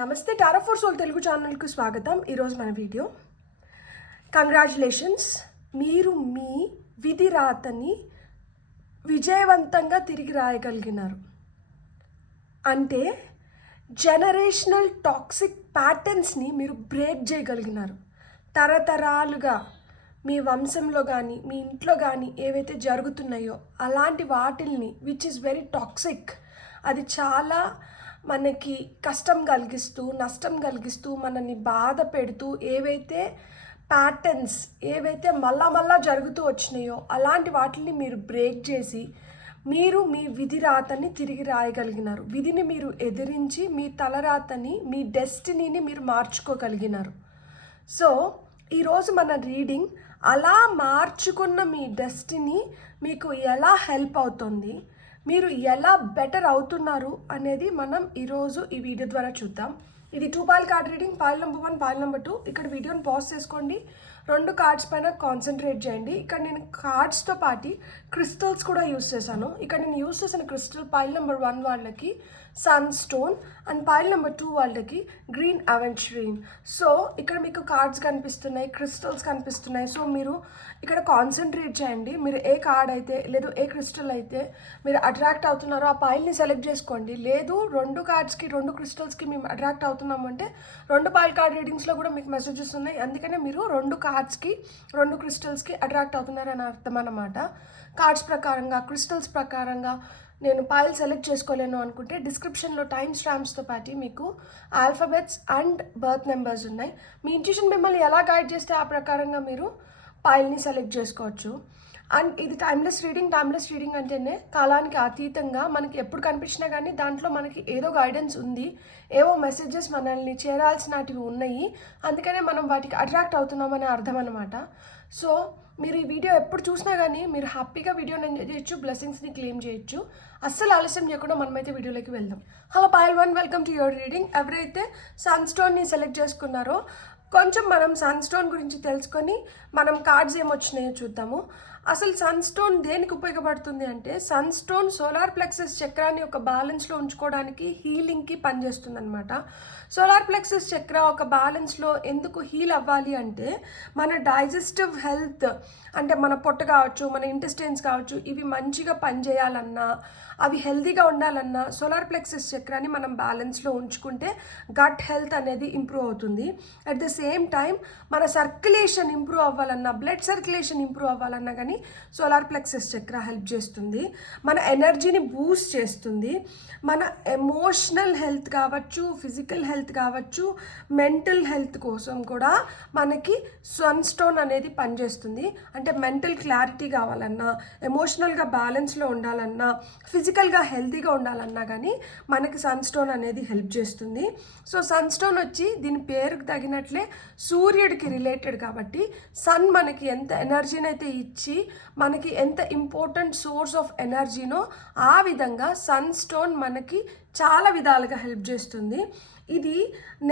నమస్తే టారా for soul Telugu ఛానల్కు స్వాగతం. ఈరోజు మన వీడియో కంగ్రాచులేషన్స్, మీరు మీ విధి రాతని విజయవంతంగా తిరిగి రాయగలిగినారు. అంటే జనరేషనల్ టాక్సిక్ ప్యాటర్న్స్ని మీరు బ్రేక్ చేయగలిగినారు. తరతరాలుగా మీ వంశంలో కానీ మీ ఇంట్లో కానీ ఏవైతే జరుగుతున్నాయో అలాంటి వాటిల్ని విచ్ ఇస్ వెరీ టాక్సిక్, అది చాలా మనకి కష్టం కలిగిస్తూ నష్టం కలిగిస్తూ మనల్ని బాధ పెడుతూ ఏవైతే ప్యాటర్న్స్ ఏవైతే మళ్ళా జరుగుతూ వచ్చినాయో అలాంటి వాటిని మీరు బ్రేక్ చేసి మీరు మీ విధి రాతని తిరిగి రాయగలిగినారు. విధిని మీరు ఎదిరించి మీ తలరాతని మీ డెస్టినీని మీరు మార్చుకోగలిగినారు. సో ఈరోజు మన రీడింగ్ అలా మార్చుకున్న మీ డెస్టినీ మీకు ఎలా హెల్ప్ అవుతుంది, మీరు ఎలా బెటర్ అవుతున్నారు అనేది మనం ఈరోజు ఈ వీడియో ద్వారా చూద్దాం. ఇది 2 foil card reading. Foil number 1, foil number 2. ఇక్కడ వీడియోని పాజ్ చేసుకోండి, 2 కార్డ్స్ పైన కాన్సన్ట్రేట్ చేయండి. ఇక్కడ నేను కార్డ్స్తో పాటు క్రిస్టల్స్ కూడా యూస్ చేశాను. ఇక్కడ నేను యూస్ చేసిన క్రిస్టల్ పాయిల్ నెంబర్ 1 వాళ్ళకి సన్ స్టోన్ అండ్ పాయిల్ నెంబర్ 2 వాళ్ళకి గ్రీన్ అవెంచరీన్. సో ఇక్కడ మీకు కార్డ్స్ కనిపిస్తున్నాయి, క్రిస్టల్స్ కనిపిస్తున్నాయి. సో మీరు ఇక్కడ కాన్సన్ట్రేట్ చేయండి. మీరు ఏ కార్డ్ అయితే లేదు ఏ క్రిస్టల్ అయితే మీరు అట్రాక్ట్ అవుతున్నారో ఆ పాయిల్ని సెలెక్ట్ చేసుకోండి. లేదు 2 కార్డ్స్కి 2 క్రిస్టల్స్కి మేము అట్రాక్ట్ అవుతున్నాము అంటే 2 పాయిల్ కార్డ్ రీడింగ్స్లో కూడా మీకు మెసేజెస్ ఉన్నాయి. అందుకనే మీరు 2 కార్డ్స్కి 2 క్రిస్టల్స్కి అట్రాక్ట్ అవుతున్నారని అర్థం అన్నమాట. కార్డ్స్ ప్రకారంగా క్రిస్టల్స్ ప్రకారంగా నేను పాయిల్ సెలెక్ట్ చేసుకోలేను అనుకుంటే డిస్క్రిప్షన్లో టైమ్ స్టాంప్స్తో పాటు మీకు ఆల్ఫాబెట్స్ అండ్ బర్త్ నెంబర్స్ ఉన్నాయి. మీ ఇంట్యూషన్ మిమ్మల్ని ఎలా గైడ్ చేస్తే ఆ ప్రకారంగా మీరు పాయిల్ని సెలెక్ట్ చేసుకోవచ్చు. అండ్ ఇది టైమ్లెస్ రీడింగ్ అంటేనే కాలానికి అతీతంగా మనకి ఎప్పుడు కనిపించినా కానీ దాంట్లో మనకి ఏదో గైడెన్స్ ఉంది, ఏవో మెసేజెస్ మనల్ని చేరాల్సినటివి ఉన్నాయి. అందుకనే మనం వాటికి అట్రాక్ట్ అవుతున్నామనే అర్థం అనమాట. సో మీరు ఈ వీడియో ఎప్పుడు చూసినా కానీ మీరు హ్యాపీగా వీడియోని ఎంజాయ్ చేయొచ్చు, బ్లెస్సింగ్స్ని క్లెయిమ్ చేయొచ్చు. అస్సలు ఆలస్యం చేయకుండా మనమైతే వీడియోలోకి వెళ్దాం. Hello foil 1, welcome to your reading. ఎవరైతే సన్ స్టోన్ని సెలెక్ట్ చేసుకున్నారో కొంచెం మనం సన్ స్టోన్ గురించి తెలుసుకొని మనం కార్డ్స్ ఏమొచ్చినాయో చూద్దాము. అసలు సన్ స్టోన్ దేనికి ఉపయోగపడుతుంది అంటే సన్ స్టోన్ సోలార్ ప్లెక్సస్ చక్రాన్ని ఒక బ్యాలెన్స్లో ఉంచుకోవడానికి హీలింగ్కి పనిచేస్తుంది అనమాట. సోలార్ ప్లెక్సస్ చక్ర ఒక బ్యాలెన్స్లో ఎందుకు హీల్ అవ్వాలి అంటే మన డైజెస్టివ్ హెల్త్ అంటే మన పొట్ట కావచ్చు, మన ఇంటెస్టైన్స్ కావచ్చు, ఇవి మంచిగా పనిచేయాలన్నా అవి హెల్తీగా ఉండాలన్నా సోలార్ ప్లెక్సస్ చక్రాన్ని మనం బ్యాలెన్స్లో ఉంచుకుంటే గట్ హెల్త్ అనేది ఇంప్రూవ్ అవుతుంది. అట్ ద సేమ్ టైం మన సర్క్యులేషన్ ఇంప్రూవ్ అవ్వాలన్నా, బ్లడ్ సర్క్యులేషన్ ఇంప్రూవ్ అవ్వాలన్నా కానీ సోలార్ ప్లెక్సస్ చక్ర హెల్ప్ చేస్తుంది. మన ఎనర్జీని బూస్ట్ చేస్తుంది. మన ఎమోషనల్ హెల్త్ కావచ్చు, ఫిజికల్ హెల్త్ కావచ్చు, మెంటల్ హెల్త్ కోసం కూడా మనకి సన్ స్టోన్ అనేది పనిచేస్తుంది. అంటే మెంటల్ క్లారిటీ కావాలన్నా, ఎమోషనల్గా బ్యాలెన్స్లో ఉండాలన్నా, ఫిజికల్గా హెల్తీగా ఉండాలన్నా కానీ మనకి సన్ స్టోన్ అనేది హెల్ప్ చేస్తుంది. సో సన్ స్టోన్ వచ్చి దీని పేరుకు తగినట్లే సూర్యుడికి రిలేటెడ్ కాబట్టి సన్ మనకి ఎంత ఎనర్జీని అయితే ఇచ్చి మనకి ఎంత ఇంపార్టెంట్ సోర్స్ ఆఫ్ ఎనర్జీనో ఆ విధంగా సన్ స్టోన్ మనకి చాలా విధాలుగా హెల్ప్ చేస్తుంది. ఇది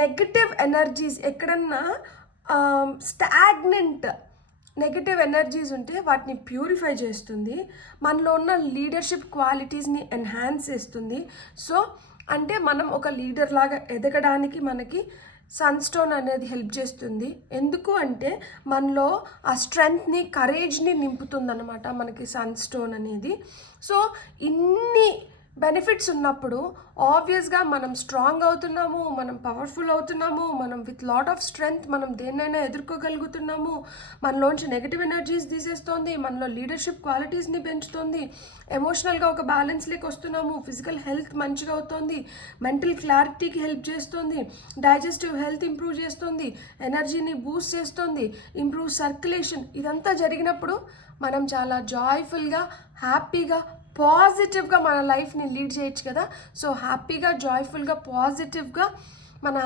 నెగటివ్ ఎనర్జీస్ ఎక్కడన్నా స్టాగ్నెంట్ నెగటివ్ ఎనర్జీస్ ఉంటే వాటిని ప్యూరిఫై చేస్తుంది. మనలో ఉన్న లీడర్షిప్ క్వాలిటీస్ని ఎన్హాన్స్ చేస్తుంది. సో అంటే మనం ఒక లీడర్ లాగా ఎదగడానికి మనకి సన్ స్టోన్ అనేది హెల్ప్ చేస్తుంది. ఎందుకు అంటే మనలో ఆ స్ట్రెంగ్త్ని, కరేజ్ని నింపుతుందన్నమాట మనకి సన్ స్టోన్ అనేది. సో ఇన్ని బెనిఫిట్స్ ఉన్నప్పుడు ఆబ్వియస్గా మనం స్ట్రాంగ్ అవుతున్నాము, మనం పవర్ఫుల్ అవుతున్నాము, మనం విత్ లాట్ ఆఫ్ స్ట్రెంగ్త్ మనం దేన్నైనా ఎదుర్కోగలుగుతున్నాము. మనలోంచి నెగిటివ్ ఎనర్జీస్ తీసేస్తుంది, మనలో లీడర్షిప్ క్వాలిటీస్ని పెంచుతుంది, ఎమోషనల్గా ఒక బ్యాలెన్స్లోకి వస్తున్నాము, ఫిజికల్ హెల్త్ మంచిగా అవుతుంది, మెంటల్ క్లారిటీకి హెల్ప్ చేస్తుంది, డైజెస్టివ్ హెల్త్ ఇంప్రూవ్ చేస్తుంది, ఎనర్జీని బూస్ట్ చేస్తుంది, ఇంప్రూవ్ సర్క్యులేషన్. ఇదంతా జరిగినప్పుడు మనం చాలా జాయ్ఫుల్గా, హ్యాపీగా, పాజిటివ్గా మన లైఫ్ని లీడ్ చేయొచ్చు కదా. సో హ్యాపీగా, జాయ్ఫుల్గా, పాజిటివ్గా మన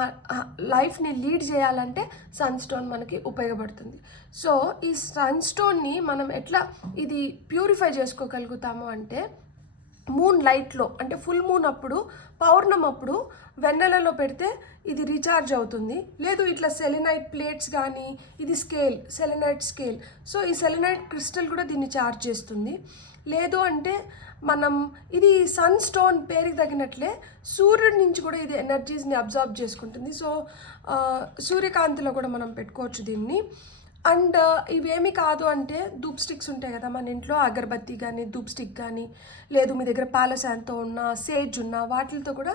లైఫ్ని లీడ్ చేయాలంటే సన్ స్టోన్ మనకి ఉపయోగపడుతుంది. సో ఈ సన్ స్టోన్ని మనం ఎట్లా ఇది ప్యూరిఫై చేసుకోగలుగుతాము అంటే మూన్ లైట్లో అంటే ఫుల్ మూన్ అప్పుడు, పౌర్ణం అప్పుడు వెన్నెలలో పెడితే ఇది రీఛార్జ్ అవుతుంది. లేదు ఇట్లా సెలెనైట్ ప్లేట్స్ కానీ, ఇది స్కేల్ సెలెనైట్ స్కేల్. సో ఈ సెలెనైట్ క్రిస్టల్ కూడా దీన్ని ఛార్జ్ చేస్తుంది. లేదు అంటే మనం ఇది సన్ స్టోన్ పేరుకి తగినట్లే సూర్యుడి నుంచి కూడా ఇది ఎనర్జీస్ని అబ్జార్బ్ చేసుకుంటుంది. సో సూర్యకాంతిలో కూడా మనం పెట్టుకోవచ్చు దీన్ని. అండ్ ఇవేమి కాదు అంటే ధూప్ స్టిక్స్ ఉంటాయి కదా మన ఇంట్లో, అగరబత్తి కానీ ధూప్ స్టిక్ కానీ, లేదు మీ దగ్గర పాలశాంతో ఉన్న సేజ్ ఉన్న వాటితో కూడా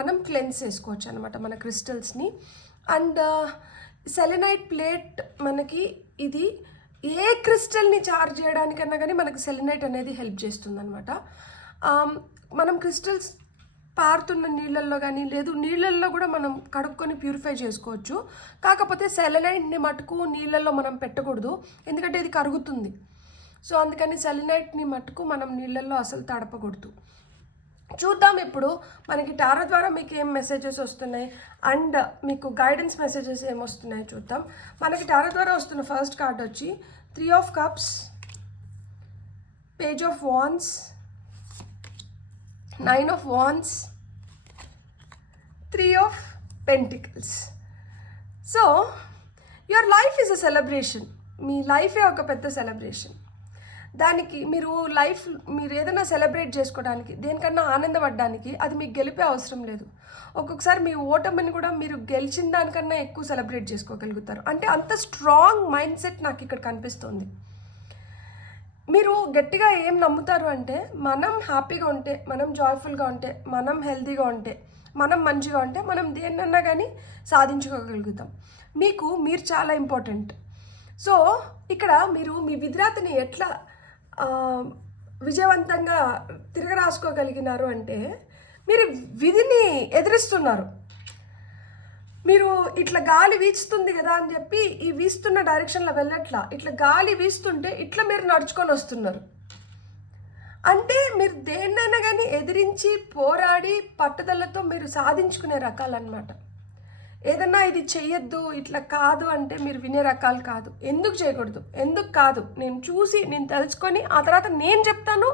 మనం క్లెన్స్ చేసుకోవచ్చు అనమాట మన క్రిస్టల్స్ని. అండ్ సెలెనైట్ ప్లేట్ మనకి ఇది ఏ క్రిస్టల్ని చార్జ్ చేయడానికన్నా కానీ మనకి సెలెనైట్ అనేది హెల్ప్ చేస్తుంది అనమాట. మనం క్రిస్టల్స్ పారుతున్న నీళ్ళల్లో కానీ లేదు నీళ్ళల్లో కూడా మనం కడుక్కొని ప్యూరిఫై చేసుకోవచ్చు. కాకపోతే సెలెనైట్ని మటుకు నీళ్ళల్లో మనం పెట్టకూడదు, ఎందుకంటే ఇది కరుగుతుంది. సో అందుకని సెలెనైట్ని మటుకు మనం నీళ్ళల్లో అసలు తడపకూడదు. చూద్దాం ఇప్పుడు మనకి టారో ద్వారా మీకు ఏం మెసేజెస్ వస్తున్నాయి అండ్ మీకు గైడెన్స్ మెసేజెస్ ఏం వస్తున్నాయో చూద్దాం. మనకి టారో ద్వారా వస్తున్న ఫస్ట్ కార్డ్ వచ్చి 3 of Cups, Page of Wands, 9 of Wands, 3 of Pentacles. So your life is a celebration. మీ లైఫే ఒక పెద్ద సెలబ్రేషన్. దానికి మీరు ఏదైనా సెలబ్రేట్ చేసుకోవడానికి, దేనికన్నా ఆనందపడడానికి అది మీకు గెలిపే అవసరం లేదు. ఒక్కొక్కసారి మీ ఓటమిని కూడా మీరు గెలిచిన దానికన్నా ఎక్కువ సెలబ్రేట్ చేసుకోగలుగుతారు. అంటే అంత స్ట్రాంగ్ మైండ్ సెట్ నాకు ఇక్కడ కనిపిస్తుంది. మీరు గట్టిగా ఏం నమ్ముతారు అంటే మనం హ్యాపీగా ఉంటే, మనం జాయ్ఫుల్గా ఉంటే, మనం హెల్తీగా ఉంటే, మనం మంచిగా ఉంటే మనం దేన్నన్నా కానీ సాధించుకోగలుగుతాం. మీరు చాలా ఇంపార్టెంట్. సో ఇక్కడ మీరు మీ విధిరాతని ఎట్లా విజయవంతంగా తిరగరాసుకోగలిగినారు అంటే మీరు విధిని ఎదిరిస్తున్నారు. మీరు ఇట్లా గాలి వీస్తుంది కదా అని చెప్పి ఈ వీస్తున్న డైరెక్షన్లో వెళ్ళట్లా, ఇట్లా గాలి వీస్తుంటే ఇట్లా మీరు నడుచుకొని వస్తున్నారు. అంటే మీరు దేన్నైనా కానీ ఎదిరించి పోరాడి పట్టుదలతో మీరు సాధించుకునే రకాలన్నమాట. ఏదన్నా ఇది చెయ్యొద్దు, ఇట్లా కాదు అంటే మీరు వినే రకాలు కాదు. ఎందుకు చేయకూడదు, ఎందుకు కాదు, నేను తెలుసుకొని ఆ తర్వాత నేను చెప్తాను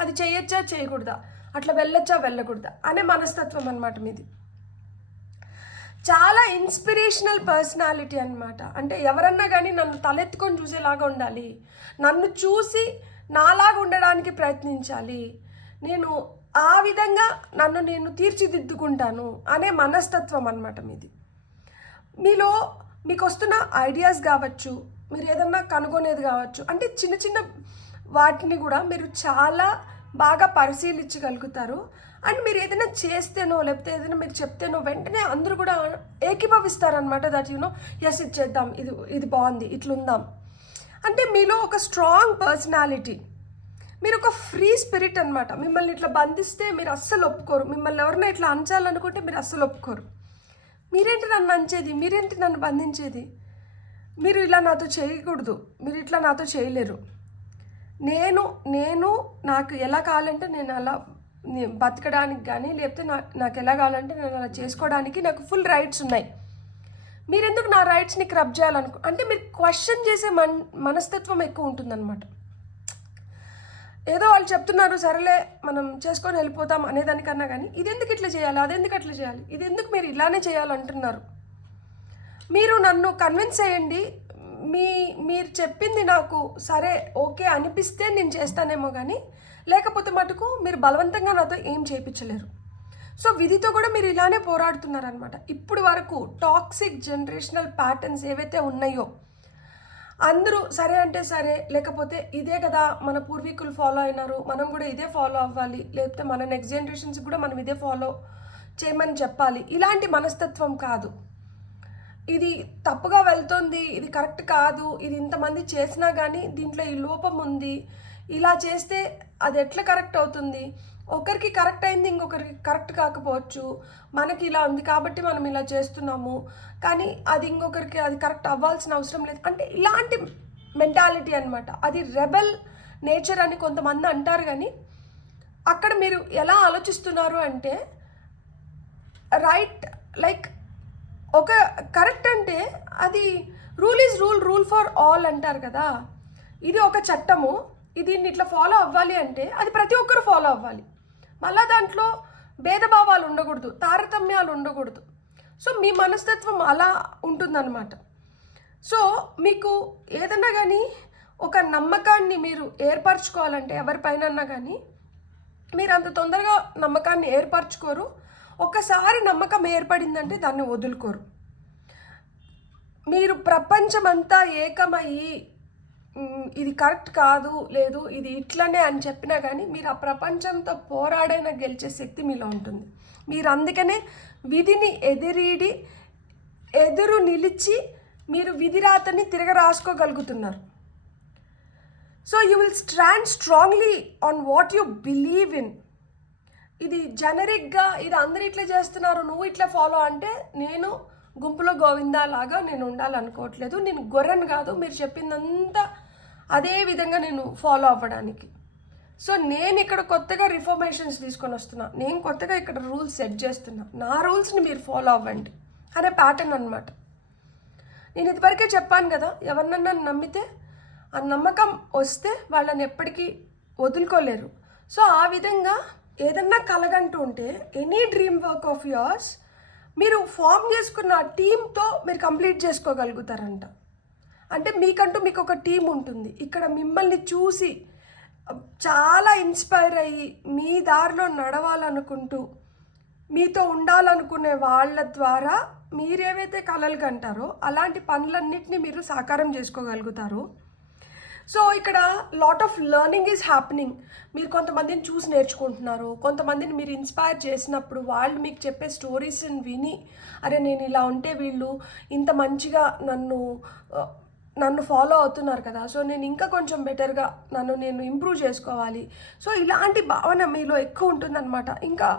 అది చేయొచ్చా చేయకూడదా, అట్లా వెళ్ళొచ్చా వెళ్ళకూడదా అనే మనస్తత్వం అన్నమాట మీది. చాలా ఇన్స్పిరేషనల్ పర్సనాలిటీ అన్నమాట. అంటే ఎవరన్నా కానీ నన్ను తలెత్తుకొని చూసేలాగా ఉండాలి, నన్ను చూసి నాలాగా ఉండడానికి ప్రయత్నించాలి, నేను ఆ విధంగా నేను తీర్చిదిద్దుకుంటాను అనే మనస్తత్వం అన్నమాట మీది. మీకు వస్తున్న ఐడియాస్ కావచ్చు, మీరు ఏదన్నా కనుగొనేది కావచ్చు, అంటే చిన్న చిన్న వాటిని కూడా మీరు చాలా బాగా పరిశీలించగలుగుతారు. అండ్ మీరు ఏదైనా చేస్తేనో లేకపోతే ఏదైనా మీరు చెప్తేనో వెంటనే అందరూ కూడా ఏకీభవిస్తారనమాట. దట్ ఎస్ ఇది చేద్దాం, ఇది బాగుంది, ఇట్లుందాం. అంటే మీలో ఒక స్ట్రాంగ్ పర్సనాలిటీ, మీరు ఒక ఫ్రీ స్పిరిట్ అనమాట. మిమ్మల్ని ఇట్లా బంధిస్తే మీరు అస్సలు ఒప్పుకోరు, మిమ్మల్ని ఎవరైనా ఇట్లా అంచాలనుకుంటే మీరు అస్సలు ఒప్పుకోరు. మీరేంటి నన్ను అంచేది, మీరేంటి నన్ను బంధించేది, మీరు ఇలా నాతో చేయకూడదు, మీరు ఇట్లా నాతో చేయలేరు, నేను నాకు ఎలా కావాలంటే నేను అలా బతకడానికి కానీ లేకపోతే నాకు ఎలా కావాలంటే నేను అలా చేసుకోవడానికి నాకు ఫుల్ రైట్స్ ఉన్నాయి, మీరెందుకు నా రైట్స్ని క్రబ్ అంటే మీరు క్వశ్చన్ చేసే మనస్తత్వం ఎక్కువ ఉంటుందన్నమాట. ఏదో వాళ్ళు చెప్తున్నారు సరేలే మనం చేసుకొని వెళ్ళిపోతాం అనేదానికన్నా కానీ ఇదెందుకు ఇట్లా చేయాలి, అదెందుకు అట్లా చేయాలి, ఇదెందుకు మీరు ఇలానే చేయాలంటున్నారు, మీరు నన్ను కన్విన్స్ చేయండి, మీరు చెప్పింది నాకు సరే ఓకే అనిపిస్తే నేను చేస్తానేమో కానీ లేకపోతే మటుకు మీరు బలవంతంగా నాతో ఏం చేయించలేరు. సో విధితో కూడా మీరు ఇలానే పోరాడుతున్నారనమాట. ఇప్పుడు వరకు టాక్సిక్ జనరేషనల్ ప్యాటర్న్స్ ఏవైతే ఉన్నాయో అందరూ సరే అంటే సరే, లేకపోతే ఇదే కదా మన పూర్వీకులు ఫాలో అయినారు మనం కూడా ఇదే ఫాలో అవ్వాలి, లేకపోతే మన నెక్స్ట్ జనరేషన్స్ కూడా మనం ఇదే ఫాలో చేయమని చెప్పాలి, ఇలాంటి మనస్తత్వం కాదు. ఇది తప్పుగా వెళ్తుంది, ఇది కరెక్ట్ కాదు, ఇది ఇంతమంది చేసినా కానీ దీంట్లో ఈ లోపం ఉంది, ఇలా చేస్తే అది ఎట్లా కరెక్ట్ అవుతుంది, ఒకరికి కరెక్ట్ అయింది ఇంకొకరికి కరెక్ట్ కాకపోవచ్చు, మనకి ఇలా ఉంది కాబట్టి మనం ఇలా చేస్తున్నాము కానీ అది ఇంకొకరికి అది కరెక్ట్ అవ్వాల్సిన అవసరం లేదు. అంటే ఇలాంటి మెంటాలిటీ అనమాట. అది రెబెల్ నేచర్ అని కొంతమంది అంటారు. కానీ అక్కడ మీరు ఎలా ఆలోచిస్తున్నారు అంటే రైట్, లైక్ ఒక కరెక్ట్ అంటే అది rule is rule for all అంటారు కదా. ఇది ఒక చట్టము, దీన్ని ఇట్లా ఫాలో అవ్వాలి అంటే అది ప్రతి ఒక్కరు ఫాలో అవ్వాలి. మళ్ళీ దాంట్లో భేదభావాలు ఉండకూడదు, తారతమ్యాలు ఉండకూడదు. సో మీ మనస్తత్వం అలా ఉంటుందన్నమాట. సో మీకు ఏదన్నా కానీ ఒక నమ్మకాన్ని మీరు ఏర్పరచుకోవాలంటే ఎవరిపైనన్నా కానీ మీరు అంత తొందరగా నమ్మకాన్ని ఏర్పరచుకోరు. ఒక్కసారి నమ్మకం ఏర్పడిందంటే దాన్ని వదులుకోరు. మీరు ప్రపంచమంతా ఏకమయ్యి ఇది కరెక్ట్ కాదు, లేదు ఇది ఇట్లనే అని చెప్పినా కానీ మీరు ఆ ప్రపంచంతో పోరాడైనా గెలిచే శక్తి మీలో ఉంటుంది. మీరు అందుకనే విధిని ఎదురు నిలిచి మీరు విధిరాతని తిరగ రాసుకోగలుగుతున్నారు. So you will stand strongly on what you believe in. ఇది జనరిక్గా ఇది అందరు ఇట్లా చేస్తున్నారు నువ్వు ఇట్లా ఫాలో అంటే నేను గుంపులో గోవిందా లాగా నేను ఉండాలనుకోవట్లేదు. నేను గొర్రెను కాదు, మీరు చెప్పిందంతా అదే విధంగా నేను ఫాలో అవ్వడానికి. సో నేను ఇక్కడ కొత్తగా రిఫర్మేషన్స్ తీసుకొని వస్తున్నా, నేను కొత్తగా ఇక్కడ రూల్స్ సెట్ చేస్తున్నా, నా రూల్స్ని మీరు ఫాలో అవ్వండి అనే ప్యాటర్న్ అనమాట. నేను ఇదివరకే చెప్పాను కదా, ఎవరినన్నా నమ్మితే ఆ నమ్మకం వస్తే వాళ్ళని ఎప్పటికీ వదులుకోలేరు. సో ఆ విధంగా ఏదన్నా కలగంటూ ఉంటే any dream work of yours మీరు ఫామ్ చేసుకున్న టీంతో మీరు కంప్లీట్ చేసుకోగలుగుతారంట. అంటే మీకంటూ మీకు ఒక టీం ఉంటుంది. ఇక్కడ మిమ్మల్ని చూసి చాలా ఇన్స్పైర్ అయ్యి మీ దారిలో నడవాలనుకుంటూ మీతో ఉండాలనుకునే వాళ్ళ ద్వారా మీరేవైతే కలలు కంటారో అలాంటి పనులన్నింటినీ మీరు సాకారం చేసుకోగలుగుతారు. సో ఇక్కడ lot of learning is happening. మీరు కొంతమందిని చూసి నేర్చుకుంటున్నారు, కొంతమందిని మీరు ఇన్స్పైర్ చేసినప్పుడు వాళ్ళు మీకు చెప్పే స్టోరీస్ని విని అరే నేను ఇలా ఉంటే వీళ్ళు ఇంత మంచిగా నన్ను ఫాలో అవుతున్నారు కదా, సో నేను ఇంకా కొంచెం బెటర్గా నేను ఇంప్రూవ్ చేసుకోవాలి. సో ఇలాంటి భావన మీలో ఎక్కువ ఉంటుందన్నమాట. ఇంకా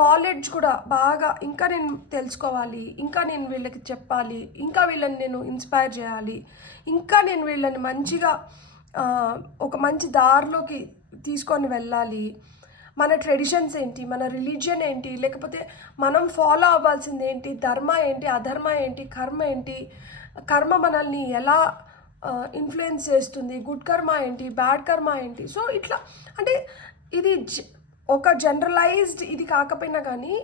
నాలెడ్జ్ కూడా బాగా ఇంకా నేను తెలుసుకోవాలి, ఇంకా నేను వీళ్ళకి చెప్పాలి, ఇంకా వీళ్ళని నేను ఇన్స్పైర్ చేయాలి, ఇంకా నేను వీళ్ళని మంచిగా ఒక మంచి దారిలోకి తీసుకొని వెళ్ళాలి. మన ట్రెడిషన్స్ ఏంటి, మన రిలీజియన్ ఏంటి, లేకపోతే మనం ఫాలో అవ్వాల్సింది ఏంటి, ధర్మ ఏంటి, అధర్మ ఏంటి, కర్మ ఏంటి, కర్మ మనల్ని ఎలా ఇన్ఫ్లుయెన్స్ చేస్తుంది, గుడ్ కర్మ ఏంటి, బ్యాడ్ కర్మ ఏంటి. సో ఇట్లా అంటే ఇది ఒక జనరలైజ్డ్ ఇది కాకపోయినా కానీ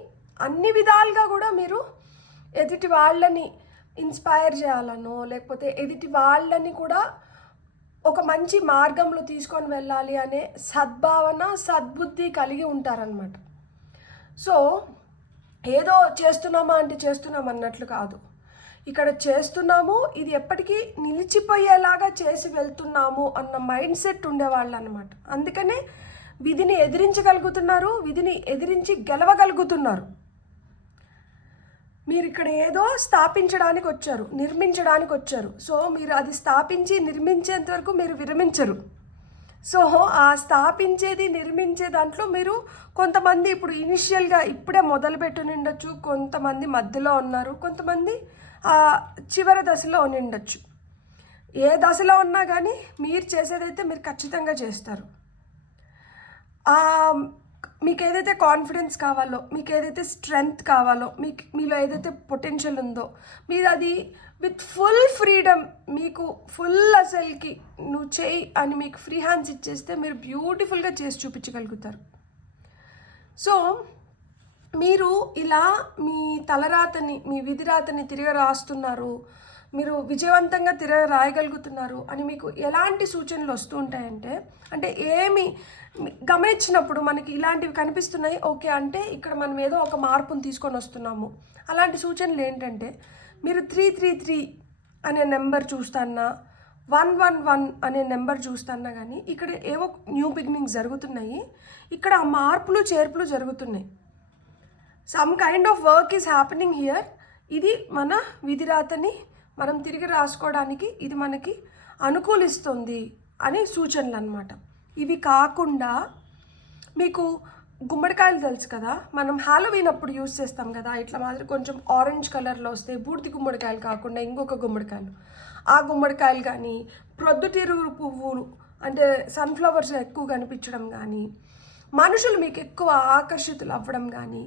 అన్ని విధాలుగా కూడా మీరు ఎదుటి వాళ్ళని ఇన్స్పైర్ చేయాలనో లేకపోతే ఎదుటి వాళ్ళని కూడా ఒక మంచి మార్గంలో తీసుకొని వెళ్ళాలి అనే సద్భావన సద్బుద్ధి కలిగి ఉంటారనమాట. సో ఏదో చేస్తున్నామా అంటే చేస్తున్నాం అన్నట్లు కాదు, ఇక్కడ చేస్తున్నాము ఇది ఎప్పటికీ నిలిచిపోయేలాగా చేసి వెళ్తున్నాము అన్న మైండ్ సెట్ ఉండేవాళ్ళు అనమాట. అందుకనే విధిని ఎదిరించగలుగుతున్నారు, విధిని ఎదిరించి గెలవగలుగుతున్నారు. మీరు ఇక్కడ ఏదో స్థాపించడానికి వచ్చారు, నిర్మించడానికి వచ్చారు. సో మీరు అది స్థాపించి నిర్మించేంత వరకు మీరు విరమించరు. సో ఆ స్థాపించేది నిర్మించే దాంట్లో మీరు కొంతమంది ఇప్పుడు ఇనిషియల్గా ఇప్పుడే మొదలుపెట్టి ఉండొచ్చు, కొంతమంది మధ్యలో ఉన్నారు, కొంతమంది చివరి దశలో ఉండొచ్చు. ఏ దశలో ఉన్నా కానీ మీరు చేసేదైతే మీరు ఖచ్చితంగా చేస్తారు. మీకు ఏదైతే కాన్ఫిడెన్స్ కావాలో, మీకు ఏదైతే స్ట్రెంగ్త్ కావాలో, మీలో ఏదైతే పొటెన్షియల్ ఉందో మీరు అది విత్ ఫుల్ ఫ్రీడమ్ మీకు ఫుల్ అసలుకి నువ్వు చేయి అని మీకు ఫ్రీ హ్యాండ్స్ ఇచ్చేస్తే మీరు బ్యూటిఫుల్గా చేసి చూపించగలుగుతారు. సో మీరు ఇలా మీ తలరాతని మీ విధిరాతని తిరగ రాస్తున్నారు, మీరు విజయవంతంగా తిరగ రాయగలుగుతున్నారు అని మీకు ఎలాంటి సూచనలు వస్తూ ఉంటాయంటే, అంటే ఏమి గమనించినప్పుడు మనకి ఇలాంటివి కనిపిస్తున్నాయి ఓకే అంటే ఇక్కడ మనం ఏదో ఒక మార్పును తీసుకొని వస్తున్నాము. అలాంటి సూచనలు ఏంటంటే మీరు 333 అనే నెంబర్ చూస్తాన్నా 111 అనే నెంబర్ చూస్తాన్నా కానీ ఇక్కడ ఏవో న్యూ బిగినింగ్స్ జరుగుతున్నాయి, ఇక్కడ ఆ మార్పులు చేర్పులు జరుగుతున్నాయి. Some kind of work is happening here. ఇది మన విధిరాతని మనం తిరిగి రాసుకోవడానికి ఇది మనకి అనుకూలిస్తుంది అని సూచనలు అన్నమాట. ఇవి కాకుండా మీకు గుమ్మడికాయలు తెలుసు కదా, మనం హాలోవీన్ అప్పుడు యూజ్ చేస్తాం కదా, ఇట్లా మాదిరి కొంచెం ఆరెంజ్ కలర్లో వస్తాయి, బూడిది గుమ్మడికాయలు కాకుండా ఇంకొక గుమ్మడికాయలు. ఆ గుమ్మడికాయలు కానీ ప్రొద్దుతిరుగుడు పువ్వులు అంటే సన్ఫ్లవర్స్ ఎక్కువ కనిపించడం కానీ, మనుషులు మీకు ఎక్కువ ఆకర్షితులు అవ్వడం కానీ,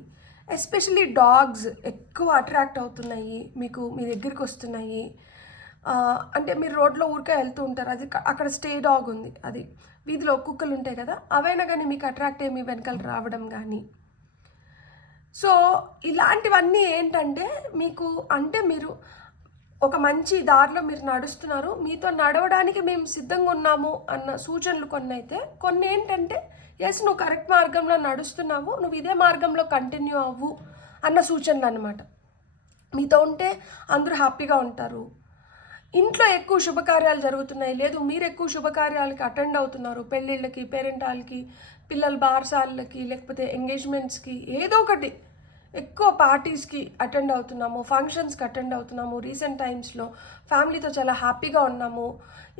ఎస్పెషల్లీ డాగ్స్ ఎక్కువ అట్రాక్ట్ అవుతున్నాయి, మీకు మీ దగ్గరికి వస్తున్నాయి. అంటే మీరు రోడ్లో ఊరికే వెళ్తూ ఉంటారు, అది అక్కడ స్టే డాగ్ ఉంది, అది వీధిలో కుక్కలు ఉంటాయి కదా, అవైనా కానీ మీకు అట్రాక్ట్ అయ్యి మీ వెనకాల రావడం కానీ. సో ఇలాంటివన్నీ ఏంటంటే మీకు అంటే మీరు ఒక మంచి దారిలో మీరు నడుస్తున్నారు, మీతో నడవడానికి మేము సిద్ధంగా ఉన్నాము అన్న సూచనలు కొన్ని అయితే, కొన్ని ఏంటంటే ఎస్, నువ్వు కరెక్ట్ మార్గంలో నడుస్తున్నావు, నువ్వు ఇదే మార్గంలో కంటిన్యూ అవ్వు అన్న సూచనలు అన్నమాట. మీతో ఉంటే అందరూ హ్యాపీగా ఉంటారు. ఇంట్లో ఎక్కువ శుభకార్యాలు జరుగుతున్నాయి, లేదు మీరు ఎక్కువ శుభకార్యాలకి అటెండ్ అవుతున్నారు, పెళ్ళిళ్ళకి, పేరెంటాలకి, పిల్లల బార్సాలకి, లేకపోతే ఎంగేజ్మెంట్స్కి, ఏదో ఒకటి ఎక్కువ పార్టీస్కి అటెండ్ అవుతున్నాము, ఫంక్షన్స్కి అటెండ్ అవుతున్నాము. రీసెంట్ టైమ్స్లో ఫ్యామిలీతో చాలా హ్యాపీగా ఉన్నాము.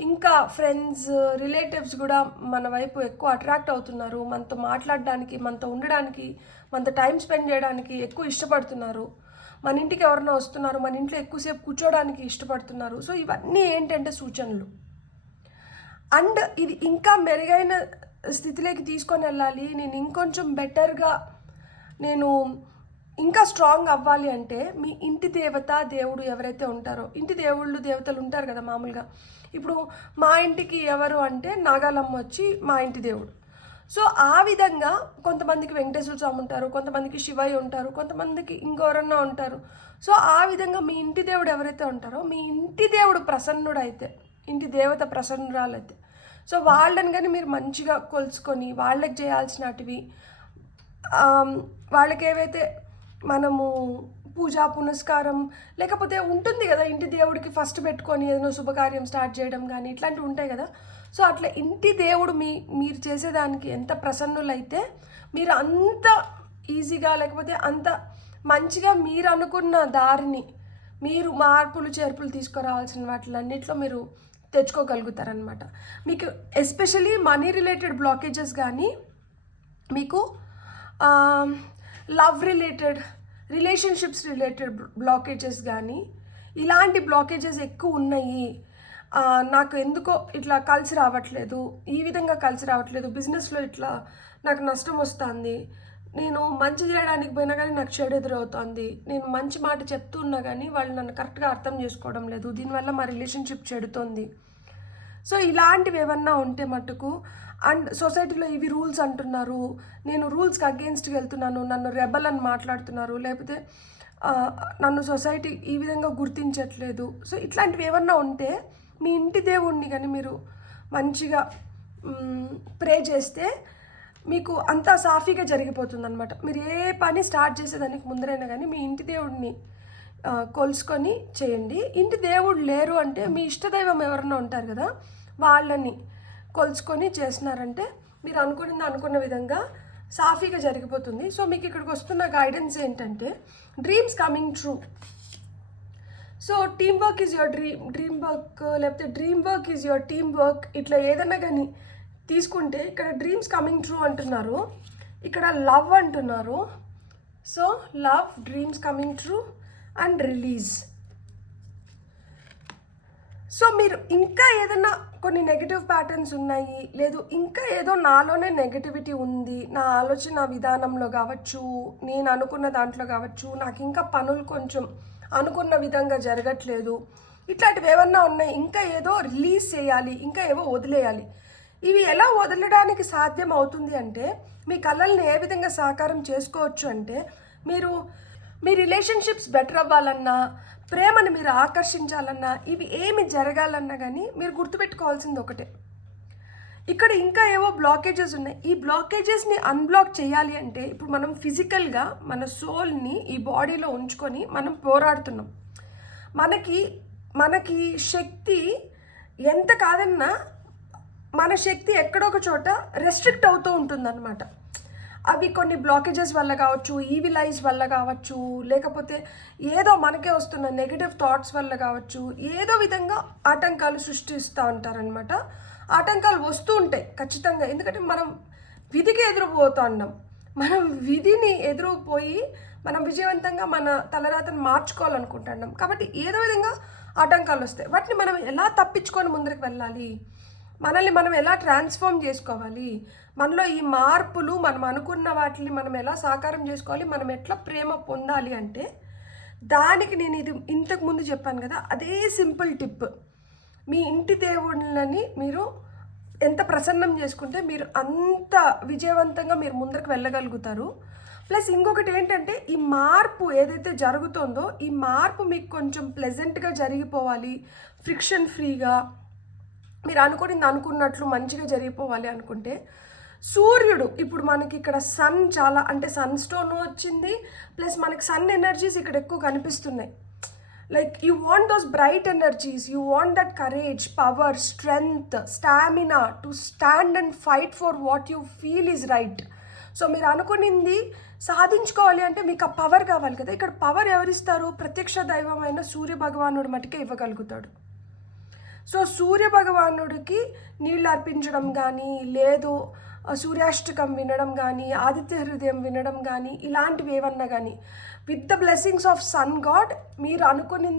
ఇంకా ఫ్రెండ్స్, రిలేటివ్స్ కూడా మన వైపు ఎక్కువ అట్రాక్ట్ అవుతున్నారు, మనతో మాట్లాడడానికి, మనతో ఉండడానికి, మనతో టైం స్పెండ్ చేయడానికి ఎక్కువ ఇష్టపడుతున్నారు. మన ఇంటికి ఎవరైనా వస్తున్నారు, మన ఇంట్లో ఎక్కువసేపు కూర్చోడానికి ఇష్టపడుతున్నారు. సో ఇవన్నీ ఏంటంటే సూచనలు. అండ్ ఇది ఇంకా మెరుగైన స్థితిలోకి తీసుకొని వెళ్ళాలి, నేను ఇంకొంచెం బెటర్గా నేను ఇంకా స్ట్రాంగ్ అవ్వాలి అంటే మీ ఇంటి దేవత, దేవుడు ఎవరైతే ఉంటారో, ఇంటి దేవుళ్ళు దేవతలు ఉంటారు కదా మామూలుగా. ఇప్పుడు మా ఇంటికి ఎవరు అంటే నాగాలమ్మ వచ్చి మా ఇంటి దేవుడు. సో ఆ విధంగా కొంతమందికి వెంకటేశ్వర స్వామి ఉంటారు, కొంతమందికి శివయ్య ఉంటారు, కొంతమందికి ఇంకెవరన్నా ఉంటారు. సో ఆ విధంగా మీ ఇంటి దేవుడు ఎవరైతే ఉంటారో, మీ ఇంటి దేవుడు ప్రసన్నుడైతే, ఇంటి దేవత ప్రసన్నురాలైతే, సో వాళ్ళని కానీ మీరు మంచిగా కొలుసుకొని వాళ్ళకి చేయాల్సినటివి, వాళ్ళకి ఏవైతే మనము పూజా పునస్కారం లేకపోతే ఉంటుంది కదా, ఇంటి దేవుడికి ఫస్ట్ పెట్టుకొని ఏదైనా శుభకార్యం స్టార్ట్ చేయడం కానీ ఇట్లాంటివి ఉంటాయి కదా. సో అట్లా ఇంటి దేవుడు మీరు చేసేదానికి ఎంత ప్రసన్నులైతే మీరు అంత ఈజీగా లేకపోతే అంత మంచిగా మీరు అనుకున్న దారిని మీరు మార్పులు చేర్పులు తీసుకురావాల్సిన వాటిలన్నింటిలో మీరు తెచ్చుకోగలుగుతారనమాట. మీకు ఎస్పెషలీ మనీ రిలేటెడ్ బ్లాకేజెస్ కానీ, మీకు love related, relationships related blockages కానీ, ఇలాంటి బ్లాకేజెస్ ఎక్కువ ఉన్నాయి, నాకు ఎందుకో ఇట్లా కలిసి రావట్లేదు, ఈ విధంగా కలిసి రావట్లేదు, బిజినెస్లో ఇట్లా నాకు నష్టం వస్తుంది, నేను మంచి చేయడానికి పోయినా కానీ నాకు చెడు ఎదురవుతుంది, నేను మంచి మాట చెప్తున్నా కానీ వాళ్ళు నన్ను కరెక్ట్గా అర్థం చేసుకోవడం లేదు, దీనివల్ల మా రిలేషన్షిప్ చెడుతుంది. సో ఇలాంటివి ఏమన్నా ఉంటే మటుకు, అండ్ సొసైటీలో ఇవి రూల్స్ అంటున్నారు, నేను రూల్స్కి అగేన్స్ట్గా వెళ్తున్నాను, నన్ను రెబల్ అని మాట్లాడుతున్నారు, లేకపోతే నన్ను సొసైటీ ఈ విధంగా గుర్తించట్లేదు. సో ఇట్లాంటివి ఏమన్నా ఉంటే మీ ఇంటి దేవుణ్ణి కానీ మీరు మంచిగా ప్రే చేస్తే మీకు అంతా సాఫీగా జరిగిపోతుంది అనమాట. మీరు ఏ పని స్టార్ట్ చేసేదానికి ముందరైనా కానీ మీ ఇంటి దేవుడిని కొలుసుకొని చేయండి. ఇంటి దేవుడు లేరు అంటే మీ ఇష్టదైవం ఎవరన్నా ఉంటారు కదా, వాళ్ళని కొలుసుకొని చేసినారంటే మీరు అనుకున్న విధంగా సాఫీగా జరిగిపోతుంది. సో మీకు ఇక్కడికి వస్తున్న గైడెన్స్ ఏంటంటే, dreams coming true. So team work is your dream work, లేకపోతే dream work is your team work, ఇట్లా ఏదన్నా కానీ తీసుకుంటే ఇక్కడ డ్రీమ్స్ కమింగ్ ట్రూ అంటున్నారు, ఇక్కడ లవ్ అంటున్నారు. So love, dreams coming true and release. So మీరు ఇంకా ఏదైనా కొన్ని నెగిటివ్ ప్యాటర్న్స్ ఉన్నాయి, లేదు ఇంకా ఏదో నాలోనే నెగటివిటీ ఉంది, నా ఆలోచన విధానంలో కావచ్చు, నేను అనుకున్న దాంట్లో కావచ్చు, నాకు ఇంకా పనులు కొంచెం అనుకున్న విధంగా జరగట్లేదు, ఇట్లాంటివి ఏమన్నా ఉన్నాయి, ఇంకా ఏదో రిలీజ్ చేయాలి, ఇంకా ఏవో వదిలేయాలి. ఇవి ఎలా వదలడానికి సాధ్యం అవుతుంది అంటే, మీ కళల్ని ఏ విధంగా సాకారం చేసుకోవచ్చు అంటే, మీరు మీ రిలేషన్షిప్స్ బెటర్ అవ్వాలన్నా, ప్రేమను మీరు ఆకర్షించాలన్నా, ఇవి ఏమి జరగాలన్నా కానీ మీరు గుర్తుపెట్టుకోవాల్సింది ఒకటే, ఇక్కడ ఇంకా ఏవో బ్లాకేజెస్ ఉన్నాయి. ఈ బ్లాకేజెస్ని అన్బ్లాక్ చేయాలి అంటే ఇప్పుడు మనం ఫిజికల్గా మన సోల్ని ఈ బాడీలో ఉంచుకొని మనం పోరాడుతున్నాం. మనకి శక్తి ఎంత కాదన్నా మన శక్తి ఎక్కడో ఒక చోట రెస్ట్రిక్ట్ అవుతూ ఉంటుందన్నమాట. అవి కొన్ని బ్లాకేజెస్ వల్ల కావచ్చు, ఈవిల్ ఐస్ వల్ల కావచ్చు, లేకపోతే ఏదో మనకే వస్తున్న నెగిటివ్ థాట్స్ వల్ల కావచ్చు, ఏదో విధంగా ఆటంకాలు సృష్టిస్తూ ఉంటారనమాట. ఆటంకాలు వస్తూ ఉంటాయి ఖచ్చితంగా, ఎందుకంటే మనం విధికి ఎదురుపోతున్నాం. మనం విధిని ఎదురుపోయి మనం విజయవంతంగా మన తలరాతను మార్చుకోవాలనుకుంటున్నాం. కాబట్టి ఏదో విధంగా ఆటంకాలు వస్తాయి. వాటిని మనం ఎలా తప్పించుకొని ముందరికి వెళ్ళాలి, మనల్ని మనం ఎలా ట్రాన్స్ఫార్మ్ చేసుకోవాలి, మనలో ఈ మార్పులు మనం అనుకున్న వాటిని మనం ఎలా సాకారం చేసుకోవాలి, మనం ఎట్లా ప్రేమ పొందాలి అంటే, దానికి నేను ఇది ఇంతకుముందు చెప్పాను కదా, అదే సింపుల్ టిప్. మీ ఇంటి దేవుళ్ళని మీరు ఎంత ప్రసన్నం చేసుకుంటే మీరు అంత విజయవంతంగా మీరు ముందరకు వెళ్ళగలుగుతారు. ప్లస్ ఇంకొకటి ఏంటంటే, ఈ మార్పు ఏదైతే జరుగుతుందో ఈ మార్పు మీకు కొంచెం ప్లెజెంట్గా జరిగిపోవాలి, ఫ్రిక్షన్ ఫ్రీగా, మీరు అనుకున్నట్లు మంచిగా జరిగిపోవాలి అనుకుంటే, సూర్యుడు ఇప్పుడు మనకి ఇక్కడ సన్ చాలా అంటే సన్ స్టోన్ వచ్చింది, ప్లస్ మనకి సన్ ఎనర్జీస్ ఇక్కడ ఎక్కువ కనిపిస్తున్నాయి. Like you want those bright energies, you want that courage, power, strength, stamina to stand and fight for what you feel is right. So మీరు అనుకునింది సాధించుకోవాలి అంటే మీకు ఆ పవర్ కావాలి కదా. ఇక్కడ పవర్ ఎవరిస్తారు? ప్రత్యక్ష దైవమైన సూర్య భగవానుడు మటుకే ఇవ్వగలుగుతాడు. సో సూర్య భగవానుడికి నీళ్ళు అర్పించడం కానీ, లేదు సూర్యాష్టకం వినడం కానీ, ఆదిత్య హృదయం వినడం కానీ, ఇలాంటివి ఏమన్నా కానీ with the blessings of sun god మీరు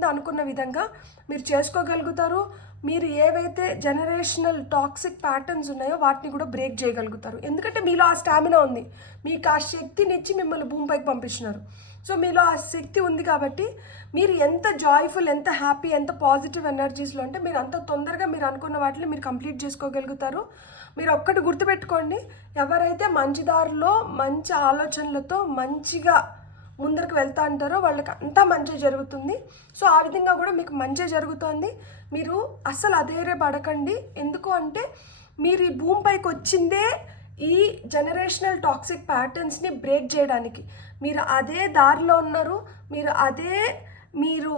అనుకున్న విధంగా మీరు చేసుకోగలుగుతారు. మీరు ఏవైతే జనరేషనల్ టాక్సిక్ ప్యాటర్న్స్ ఉన్నాయో వాటిని కూడా బ్రేక్ చేయగలుగుతారు. ఎందుకంటే మీలో ఆ స్టామినా ఉంది, మీకు ఆ శక్తినిచ్చి మిమ్మల్ని భూమిపైకి పంపించినారు. సో మీలో ఆ శక్తి ఉంది కాబట్టి మీరు ఎంత జాయ్ఫుల్, ఎంత హ్యాపీ, ఎంత పాజిటివ్ ఎనర్జీస్లో అంటే మీరు అంత తొందరగా మీరు అనుకున్న వాటిని మీరు కంప్లీట్ చేసుకోగలుగుతారు. మీరు ఒక్కటి గుర్తుపెట్టుకోండి, ఎవరైతే మంచి దారిలో మంచి ఆలోచనలతో మంచిగా ముందరికి వెళ్తా అంటారో వాళ్ళకి అంతా మంచి జరుగుతుంది. సో ఆ విధంగా కూడా మీకు మంచి జరుగుతుంది. మీరు అస్సలు అధైర్యపడకండి. ఎందుకు అంటే మీరు ఈ భూమిపైకి వచ్చిందే ఈ జనరేషనల్ టాక్సిక్ ప్యాటర్న్స్ని బ్రేక్ చేయడానికి. మీరు అదే దారిలో ఉన్నారు, మీరు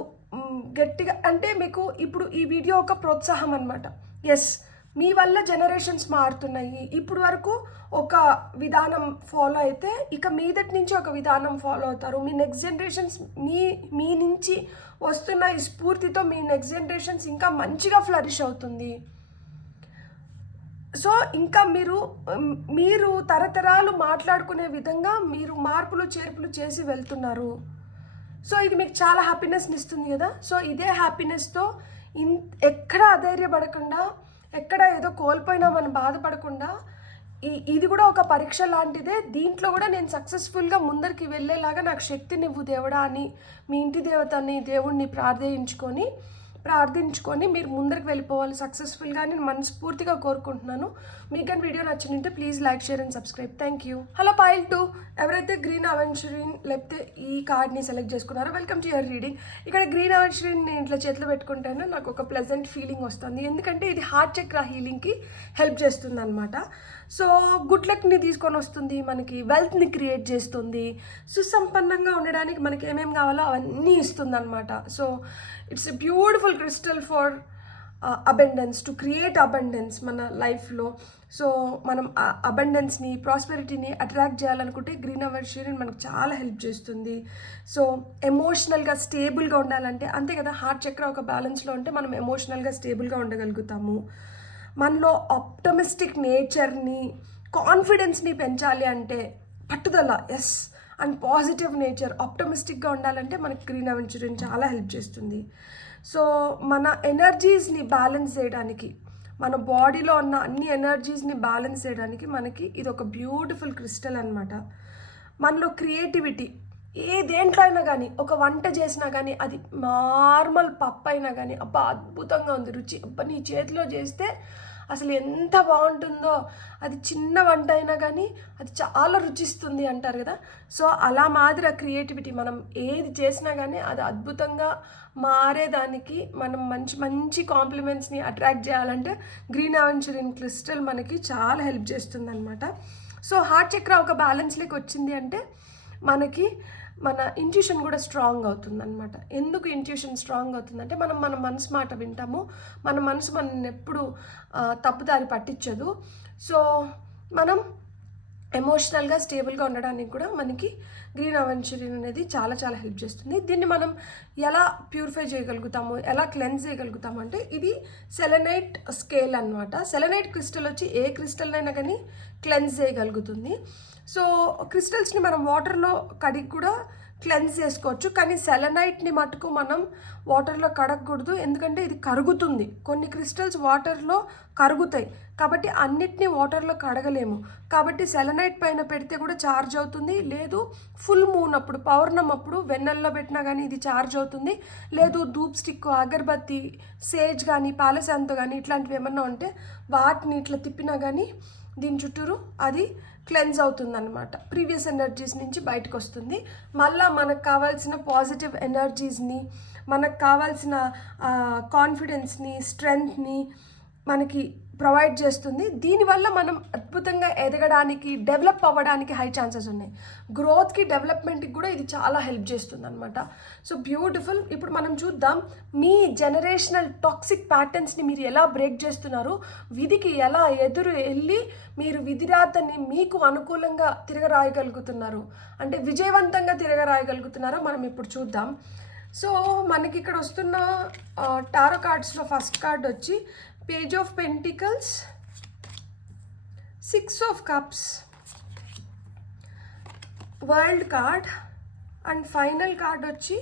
గట్టిగా అంటే మీకు ఇప్పుడు ఈ వీడియో ఒక ప్రోత్సాహం అనమాట. ఎస్, మీ వల్ల జనరేషన్స్ మారుతున్నాయి. ఇప్పుడు వరకు ఒక విధానం ఫాలో అయితే ఇక మీదటి నుంచి ఒక విధానం ఫాలో అవుతారు. మీ నెక్స్ట్ జనరేషన్స్ మీ నుంచి వస్తున్న ఈ స్ఫూర్తితో మీ నెక్స్ట్ జనరేషన్స్ ఇంకా మంచిగా ఫ్లరిష్ అవుతుంది. సో ఇంకా మీరు తరతరాలు మాట్లాడుకునే విధంగా మీరు మార్పులు చేర్పులు చేసి వెళ్తున్నారు. సో ఇది మీకు చాలా హ్యాపీనెస్ని ఇస్తుంది కదా. సో ఇదే హ్యాపీనెస్తో ఎక్కడ అధైర్యపడకుండా, ఎక్కడ ఏదో కోల్పోయినామని బాధపడకుండా, ఇది కూడా ఒక పరీక్ష లాంటిదే. దీంట్లో కూడా నేను సక్సెస్ఫుల్గా ముందరికి వెళ్ళేలాగా నాకు శక్తినివ్వు దేవుడా అని మీ ఇంటి దేవతని, దేవుణ్ణి ప్రార్థించుకొని మీరు ముందరికి వెళ్ళిపోవాలి సక్సెస్ఫుల్గా అని నేను మనస్ఫూర్తిగా కోరుకుంటున్నాను. మీకు కానీ వీడియో నచ్చినట్టే please like, share and subscribe. Thank you. Hello pile 2, ఎవరైతే గ్రీన్ అవెంచరిన్ లేకపోతే ఈ కార్డ్ని సెలెక్ట్ చేసుకున్నారో వెల్కమ్ టు యువర్ రీడింగ్. ఇక్కడ గ్రీన్ అవెంచరిన్ నేను ఇట్లా చేతిలో పెట్టుకుంటాను, నాకు ఒక ప్లెజెంట్ ఫీలింగ్ వస్తుంది. ఎందుకంటే ఇది హార్ట్ చక్ర హీలింగ్కి హెల్ప్ చేస్తుంది అనమాట. సో గుడ్ లక్ని తీసుకొని వస్తుంది, మనకి వెల్త్ని క్రియేట్ చేస్తుంది, సుసంపన్నంగా ఉండడానికి మనకి ఏమేమి కావాలో అవన్నీ ఇస్తుంది అనమాట. So it's a beautiful crystal for abundance, to create abundance మన లైఫ్లో. సో మనం అబెండెన్స్ని, ప్రాస్పెరిటీని అట్రాక్ట్ చేయాలనుకుంటే గ్రీన్ అవెంచరిన్ మనకు చాలా హెల్ప్ చేస్తుంది. సో ఎమోషనల్గా స్టేబుల్గా ఉండాలంటే అంతే కదా, హార్ట్ చక్ర ఒక బ్యాలెన్స్లో ఉంటే మనం ఎమోషనల్గా స్టేబుల్గా ఉండగలుగుతాము. మనలో ఆప్టమిస్టిక్ నేచర్ని, కాన్ఫిడెన్స్ని పెంచాలి అంటే పట్టుదల, ఎస్, అండ్ పాజిటివ్ నేచర్, ఆప్టమిస్టిక్గా ఉండాలంటే మనకి గ్రీన్ అవెంచరిన్ చాలా హెల్ప్ చేస్తుంది. సో మన ఎనర్జీస్ని బ్యాలెన్స్ చేయడానికి, మన బాడీలో ఉన్న అన్ని ఎనర్జీస్ని బ్యాలెన్స్ చేయడానికి మనకి ఇది ఒక బ్యూటిఫుల్ క్రిస్టల్ అనమాట. మనలో క్రియేటివిటీ, ఏ దేంట్లో అయినా కానీ, ఒక వంట చేసినా కానీ, అది నార్మల్ పప్పు అయినా కానీ, అబ్బా అద్భుతంగా ఉంది రుచి, అబ్బా నీ చేతిలో చేస్తే అసలు ఎంత బాగుంటుందో, అది చిన్న వంట అయినా కానీ అది చాలా రుచిస్తుంది అంటారు కదా. సో అలా మాదిరి ఆ క్రియేటివిటీ, మనం ఏది చేసినా కానీ అది అద్భుతంగా మారేదానికి మనం మంచి మంచి కాంప్లిమెంట్స్ని అట్రాక్ట్ చేయాలంటే గ్రీన్ అవెంచరిన్ క్రిస్టల్ మనకి చాలా హెల్ప్ చేస్తుంది అనమాట. సో హార్ట్ చక్ర ఒక బ్యాలెన్స్లోకి వచ్చింది అంటే మనకి మన ఇంట్యూషన్ కూడా స్ట్రాంగ్ అవుతుంది అనమాట. ఎందుకు ఇంట్యూషన్ స్ట్రాంగ్ అవుతుందంటే మన మనసు మాట వింటాము, మన మనసు మనల్ని ఎప్పుడు తప్పుదారి పట్టించదు. సో మనం ఎమోషనల్గా స్టేబుల్గా ఉండడానికి కూడా మనకి గ్రీన్ అవెంచరిన్ అనేది చాలా చాలా హెల్ప్ చేస్తుంది. దీన్ని మనం ఎలా ప్యూరిఫై చేయగలుగుతాము, ఎలా క్లెన్స్ చేయగలుగుతాము అంటే ఇది సెలెనైట్ స్కేల్ అనమాట. సెలెనైట్ క్రిస్టల్ వచ్చి ఏ క్రిస్టల్ అయినా కానీ క్లెన్స్ చేయగలుగుతుంది. సో క్రిస్టల్స్ని మనం వాటర్లో కడిగి కూడా క్లెన్స్ చేసుకోవచ్చు, కానీ సెలెనైట్ని మటుకు మనం వాటర్లో కడగకూడదు, ఎందుకంటే ఇది కరుగుతుంది. కొన్ని క్రిస్టల్స్ వాటర్లో కరుగుతాయి కాబట్టి అన్నిటినీ వాటర్లో కడగలేము. కాబట్టి సెలెనైట్ పైన పెడితే కూడా ఛార్జ్ అవుతుంది, లేదు ఫుల్ మూన్ అప్పుడు, పౌర్ణం అప్పుడు వెన్నెల్లో పెట్టినా కానీ ఇది ఛార్జ్ అవుతుంది, లేదు ధూప్ స్టిక్, అగరబత్తి, సేజ్ కానీ, పాలశాంతో కానీ ఇట్లాంటివి ఏమన్నా ఉంటే వాటిని ఇట్లా తిప్పినా కానీ దీని చుట్టూరు అది క్లెన్స్ అవుతుంది అనమాట. ప్రీవియస్ ఎనర్జీస్ నుంచి బయటకు వస్తుంది. మళ్ళీ మనకు కావాల్సిన పాజిటివ్ ఎనర్జీస్ని, మనకు కావాల్సిన కాన్ఫిడెన్స్ని, స్ట్రెంగ్త్ని మనకి ప్రొవైడ్ చేస్తుంది. దీనివల్ల మనం అద్భుతంగా ఎదగడానికి, డెవలప్ అవ్వడానికి హై ఛాన్సెస్ ఉన్నాయి. గ్రోత్కి, డెవలప్మెంట్కి కూడా ఇది చాలా హెల్ప్ చేస్తుంది అనమాట. So beautiful. ఇప్పుడు మనం చూద్దాం మీ జనరేషనల్ టాక్సిక్ ప్యాటర్న్స్ని మీరు ఎలా బ్రేక్ చేస్తున్నారు, విధికి ఎలా ఎదురు వెళ్ళి మీరు విధిరాతని మీకు అనుకూలంగా తిరగరాయగలుగుతున్నారు, అంటే విజయవంతంగా తిరగరాయగలుగుతున్నారో మనం ఇప్పుడు చూద్దాం. సో మనకి ఇక్కడ వస్తున్న టారో కార్డ్స్లో ఫస్ట్ కార్డ్ వచ్చి page of pentacles, 6 of cups, world card and final card వచ్చి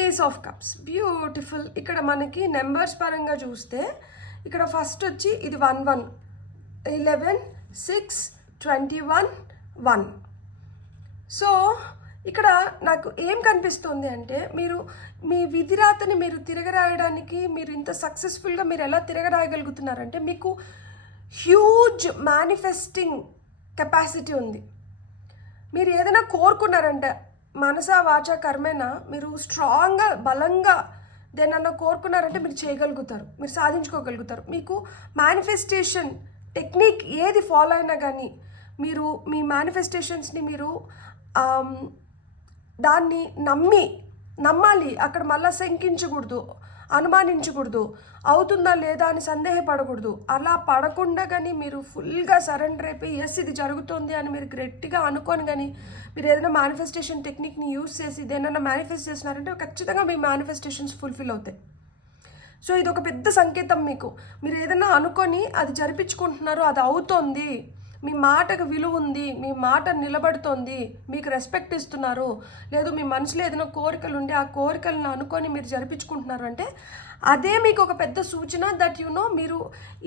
ఏస్ ఆఫ్ కప్స్. బ్యూటిఫుల్. ఇక్కడ మనకి నెంబర్స్ పరంగా చూస్తే ఇక్కడ ఫస్ట్ వచ్చి ఇది 11, 11, 6, 21, 1. సో ఇక్కడ నాకు ఏం కనిపిస్తుంది అంటే మీరు మీ విధిరాతని మీరు తిరగరాయడానికి మీరు ఇంత సక్సెస్ఫుల్గా మీరు ఎలా తిరగరాయగలుగుతున్నారంటే మీకు హ్యూజ్ మేనిఫెస్టింగ్ కెపాసిటీ ఉంది. మీరు ఏదైనా కోరుకున్నారంటే మనసా వాచా కర్మేనా మీరు స్ట్రాంగ్గా బలంగా దేనన్నా కోరుకున్నారంటే మీరు చేయగలుగుతారు, మీరు సాధించుకోగలుగుతారు. మీకు మేనిఫెస్టేషన్ టెక్నిక్ ఏది ఫాలో అయినా కానీ మీరు మీ మేనిఫెస్టేషన్స్ని మీరు దాన్ని నమ్మాలి. అక్కడ మళ్ళీ శంకించకూడదు, అనుమానించకూడదు, అవుతుందా లేదా అని సందేహపడకూడదు. అలా పడకుండా కానీ మీరు ఫుల్గా సరెండర్ అయిపోయి ఎస్ ఇది జరుగుతుంది అని మీరు గట్టిగా అనుకొని కానీ మీరు ఏదైనా మేనిఫెస్టేషన్ టెక్నిక్ని యూజ్ చేసి దేనైనా మేనిఫెస్ట్ చేసినారంటే ఖచ్చితంగా మీ మేనిఫెస్టేషన్స్ ఫుల్ఫిల్ అవుతాయి. సో ఇది ఒక పెద్ద సంకేతం మీకు. మీరు ఏదైనా అనుకొని అది జరిపించుకుంటున్నారో అది అవుతోంది, మీ మాటకు విలువ ఉంది, మీ మాట నిలబడుతోంది, మీకు రెస్పెక్ట్ ఇస్తున్నారు, లేదు మీ మనసులో ఏదైనా కోరికలు ఉంటే ఆ కోరికలను అనుకొని మీరు జరిపించుకుంటున్నారు అంటే అదే మీకు ఒక పెద్ద సూచన దట్ మీరు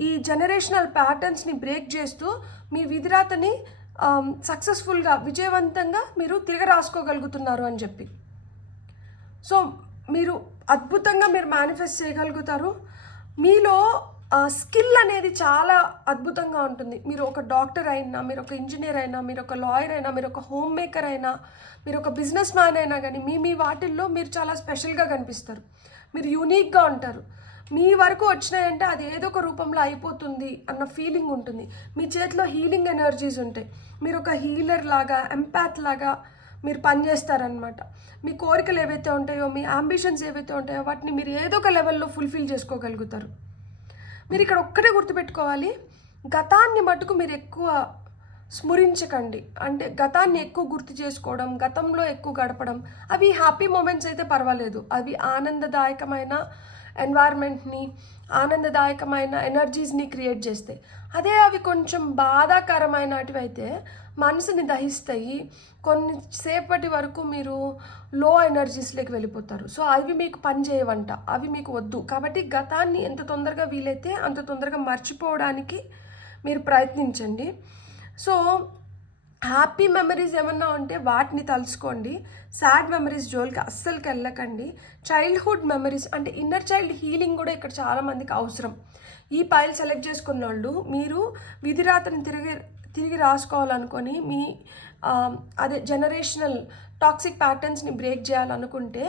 ఈ జనరేషనల్ ప్యాటర్న్స్ని బ్రేక్ చేస్తూ మీ విధిరాతని సక్సెస్ఫుల్గా విజయవంతంగా మీరు తిరగ రాసుకోగలుగుతున్నారు అని చెప్పి. సో మీరు అద్భుతంగా మీరు మేనిఫెస్ట్ చేయగలుగుతారు. మీలో స్కిల్ అనేది చాలా అద్భుతంగా ఉంటుంది. మీరు ఒక డాక్టర్ అయినా, మీరు ఒక ఇంజనీర్ అయినా, మీరు ఒక లాయర్ అయినా, మీరు ఒక హోమ్ మేకర్ అయినా, మీరు ఒక బిజినెస్ మ్యాన్ అయినా కానీ మీ వాటిల్లో మీరు చాలా స్పెషల్గా కనిపిస్తారు. మీరు యూనిక్గా ఉంటారు. మీ వరకు వచ్చినాయంటే అది ఏదో ఒక రూపంలో అయిపోతుంది అన్న ఫీలింగ్ ఉంటుంది. మీ చేతిలో హీలింగ్ ఎనర్జీస్ ఉంటాయి. మీరు ఒక హీలర్ లాగా, ఎంపాత్ లాగా మీరు పనిచేస్తారనమాట. మీ కోరికలు ఏవైతే ఉంటాయో, మీ అంబిషన్స్ ఏవైతే ఉంటాయో వాటిని మీరు ఏదో ఒక లెవెల్లో ఫుల్ఫిల్ చేసుకోగలుగుతారు. మీరు ఇక్కడ ఒక్కటే గుర్తుపెట్టుకోవాలి, గతాన్ని మటుకు మీరు ఎక్కువ స్మరించకండి. అంటే గతాన్ని ఎక్కువ గుర్తు చేసుకోవడం, గతంలో ఎక్కువ గడపడం, అవి హ్యాపీ మూమెంట్స్ అయితే పర్వాలేదు, అవి ఆనందదాయకమైన ఎన్వైర్న్మెంట్ని, ఆనందదాయకమైన ఎనర్జీస్ని క్రియేట్ చేస్తాయి. అదే అవి కొంచెం బాధాకరమైనటివి అయితే మనసుని దహిస్తాయి. కొన్నిసేపటి వరకు మీరు లో ఎనర్జీస్లోకి వెళ్ళిపోతారు. సో అవి మీకు పని చేయవంట, అవి మీకు వద్దు. కాబట్టి గతాన్ని ఎంత తొందరగా వీలైతే అంత తొందరగా మర్చిపోవడానికి మీరు ప్రయత్నించండి. సో హ్యాపీ మెమరీస్ ఏమన్నా ఉంటే వాటిని తలుచుకోండి. సాడ్ మెమరీస్ జోలికి అస్సలుకి వెళ్ళకండి. చైల్డ్హుడ్ మెమరీస్ అంటే ఇన్నర్ చైల్డ్ హీలింగ్ కూడా ఇక్కడ చాలామందికి అవసరం. ఈ పైల్ సెలెక్ట్ చేసుకున్న వాళ్ళు మీరు విధిరాతని తిరిగి రాసుకోవాలనుకొని మీ అదే జనరేషనల్ టాక్సిక్ ప్యాటర్న్స్ని బ్రేక్ చేయాలనుకుంటే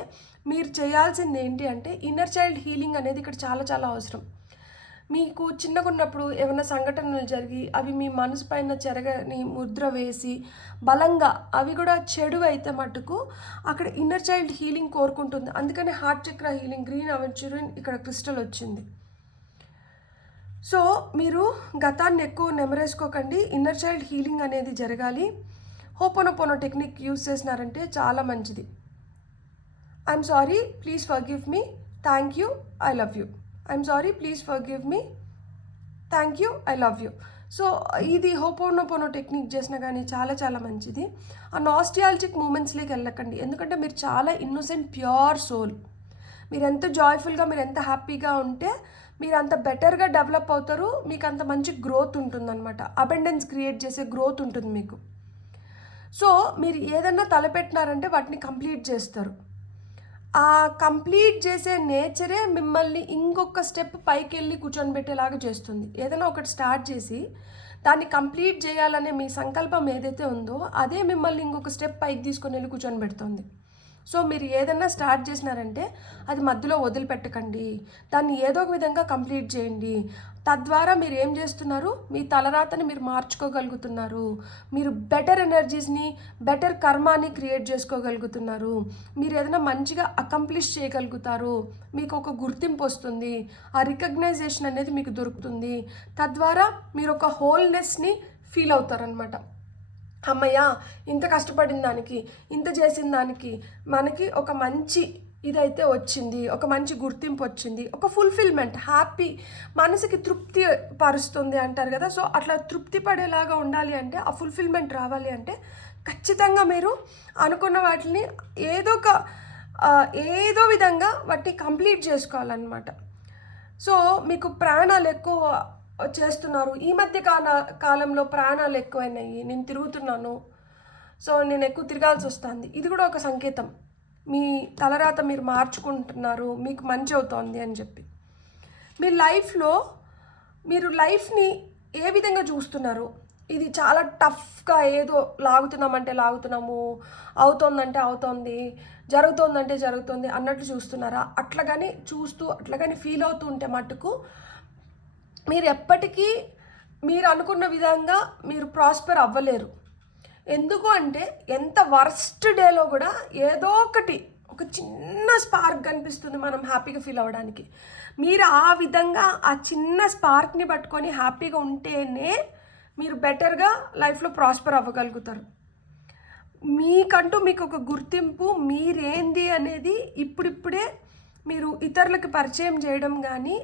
మీరు చేయాల్సింది ఏంటి అంటే ఇన్నర్ చైల్డ్ హీలింగ్ అనేది ఇక్కడ చాలా చాలా అవసరం. మీకు చిన్నగా ఉన్నప్పుడు ఏమైనా సంఘటనలు జరిగి అవి మీ మనసు పైన చెరగని ముద్ర వేసి బలంగా అవి కూడా చెడు అయితే మటుకు అక్కడ ఇన్నర్ చైల్డ్ హీలింగ్ కోరుకుంటుంది. అందుకనే హార్ట్ చక్ర హీలింగ్, గ్రీన్ అవెంచురిన్ ఇక్కడ క్రిస్టల్ వచ్చింది. సో మీరు గతాన్ని ఎక్కువ నెమరేసుకోకండి. ఇన్నర్ చైల్డ్ హీలింగ్ అనేది జరగాలి. హోపోనోపోనో టెక్నిక్ యూజ్ చేసినారంటే చాలా మంచిది. I'm sorry, please forgive me, thank you, I love you. I'm sorry, please forgive me, thank you, I love you. So ఇది హోపోనోపోనో టెక్నిక్ చేసినా కానీ చాలా చాలా మంచిది. ఆ నాస్టియాలజిక్ మూమెంట్స్లోకి వెళ్ళకండి, ఎందుకంటే మీరు చాలా ఇన్నోసెంట్ ప్యూర్ సోల్. మీరు ఎంత జాయ్ఫుల్గా, మీరు ఎంత హ్యాపీగా ఉంటే మీరు అంత బెటర్గా డెవలప్ అవుతారు. మీకు అంత మంచి గ్రోత్ ఉంటుందన్నమాట. అబెండెన్స్ క్రియేట్ చేసే గ్రోత్ ఉంటుంది మీకు. సో మీరు ఏదన్నా తలపెట్టినారంటే వాటిని కంప్లీట్ చేస్తారు. ఆ కంప్లీట్ చేసే నేచరే మిమ్మల్ని ఇంకొక స్టెప్ పైకి వెళ్ళి కూర్చొని పెట్టేలాగా చేస్తుంది. ఏదైనా ఒకటి స్టార్ట్ చేసి దాన్ని కంప్లీట్ చేయాలనే మీ సంకల్పం ఏదైతే ఉందో అదే మిమ్మల్ని ఇంకొక స్టెప్ పైకి తీసుకొని వెళ్ళి కూర్చొని పెడుతుంది. సో మీరు ఏదన్నా స్టార్ట్ చేసినారంటే అది మధ్యలో వదిలిపెట్టకండి, దాన్ని ఏదో ఒక విధంగా కంప్లీట్ చేయండి. తద్వారా మీరు ఏం చేస్తున్నారు, మీ తలరాతని మీరు మార్చుకోగలుగుతున్నారు, మీరు బెటర్ ఎనర్జీస్ని, బెటర్ కర్మాని క్రియేట్ చేసుకోగలుగుతున్నారు, మీరు ఏదైనా మంచిగా అకంప్లిష్ చేయగలుగుతారు, మీకు ఒక గుర్తింపు వస్తుంది, ఆ రికగ్నైజేషన్ అనేది మీకు దొరుకుతుంది. తద్వారా మీరు ఒక హోల్నెస్ని ఫీల్ అవుతారనమాట. అమ్మయ్య, ఇంత కష్టపడిన దానికి, ఇంత చేసిన దానికి మనకి ఒక మంచి ఇదైతే వచ్చింది, ఒక మంచి గుర్తింపు వచ్చింది, ఒక ఫుల్ఫిల్మెంట్, హ్యాపీ, మనసుకి తృప్తి పరుస్తుంది అంటారు కదా. సో అట్లా తృప్తి పడేలాగా ఉండాలి అంటే, ఆ ఫుల్ఫిల్మెంట్ రావాలి అంటే ఖచ్చితంగా మీరు అనుకున్న వాటిని ఏదో విధంగా వాటిని కంప్లీట్ చేసుకోవాలన్నమాట. సో మీకు ప్రాణాలు ఎక్కువ చేస్తున్నారు, ఈ మధ్య కాలంలో ప్రాణాలు ఎక్కువైనాయి, నేను తిరుగుతున్నాను, సో నేను ఎక్కువ తిరగాల్సి వస్తుంది, ఇది కూడా ఒక సంకేతం. మీ తలరాత మీరు మార్చుకుంటున్నారు, మీకు మంచి అవుతోంది అని చెప్పి. మీ లైఫ్లో మీరు లైఫ్ని ఏ విధంగా చూస్తున్నారు, ఇది చాలా టఫ్గా ఏదో లాగుతున్నామంటే లాగుతున్నాము, అవుతోందంటే అవుతోంది, జరుగుతోందంటే జరుగుతుంది అన్నట్లు చూస్తున్నారా? అట్లాగని ఫీల్ అవుతూ ఉంటే మట్టుకు మీరు ఎప్పటికీ మీరు అనుకున్న విధంగా మీరు ప్రాస్పర్ అవ్వలేరు. ఎందుకు అంటే ఎంత వర్స్ట్ డేలో కూడా ఏదో ఒక చిన్న స్పార్క్ కనిపిస్తుంది మనం హ్యాపీగా ఫీల్ అవ్వడానికి. మీరు ఆ విధంగా ఆ చిన్న స్పార్క్ని పట్టుకొని హ్యాపీగా ఉంటేనే మీరు బెటర్గా లైఫ్లో ప్రాస్పర్ అవ్వగలుగుతారు. మీకంటూ మీకు ఒక గుర్తింపు, మీరేంది అనేది ఇప్పుడిప్పుడే మీరు ఇతరులకు పరిచయం చేయడం కానీ,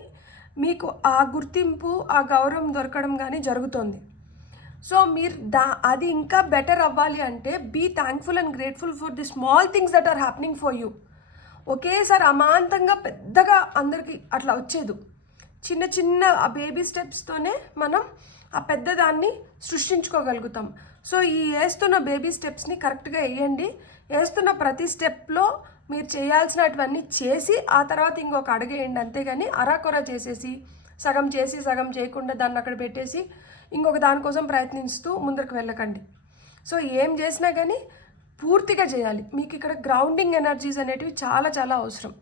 మీకు ఆ గుర్తింపు, ఆ గౌరవం దొరకడం కానీ జరుగుతుంది. సో మీరు అది ఇంకా బెటర్ అవ్వాలి అంటే be thankful and grateful for the small things that are happening for you. ఒకేసారి అమాంతంగా పెద్దగా అందరికీ అట్లా వచ్చేది. చిన్న చిన్న ఆ బేబీ స్టెప్స్తోనే మనం ఆ పెద్దదాన్ని సృష్టించుకోగలుగుతాం. సో ఈ వేస్తున్న బేబీ స్టెప్స్ని కరెక్ట్గా వేయండి. వేస్తున్న ప్రతి స్టెప్లో మీరు చేయాల్సినటువన్నీ చేసి ఆ తర్వాత ఇంకొక అడుగేయండి. అంతేగాని అరాకొర చేసేసి సగం చేసి సగం చేయకుండా దాన్ని అక్కడ పెట్టేసి ఇంకొక దానికోసం ప్రయత్నిస్తూ ముందరకు వెళ్ళకండి. సో ఏం చేసినా కానీ పూర్తిగా చేయాలి. మీకు ఇక్కడ గ్రౌండింగ్ ఎనర్జీస్ అనేటివి చాలా చాలా అవసరం.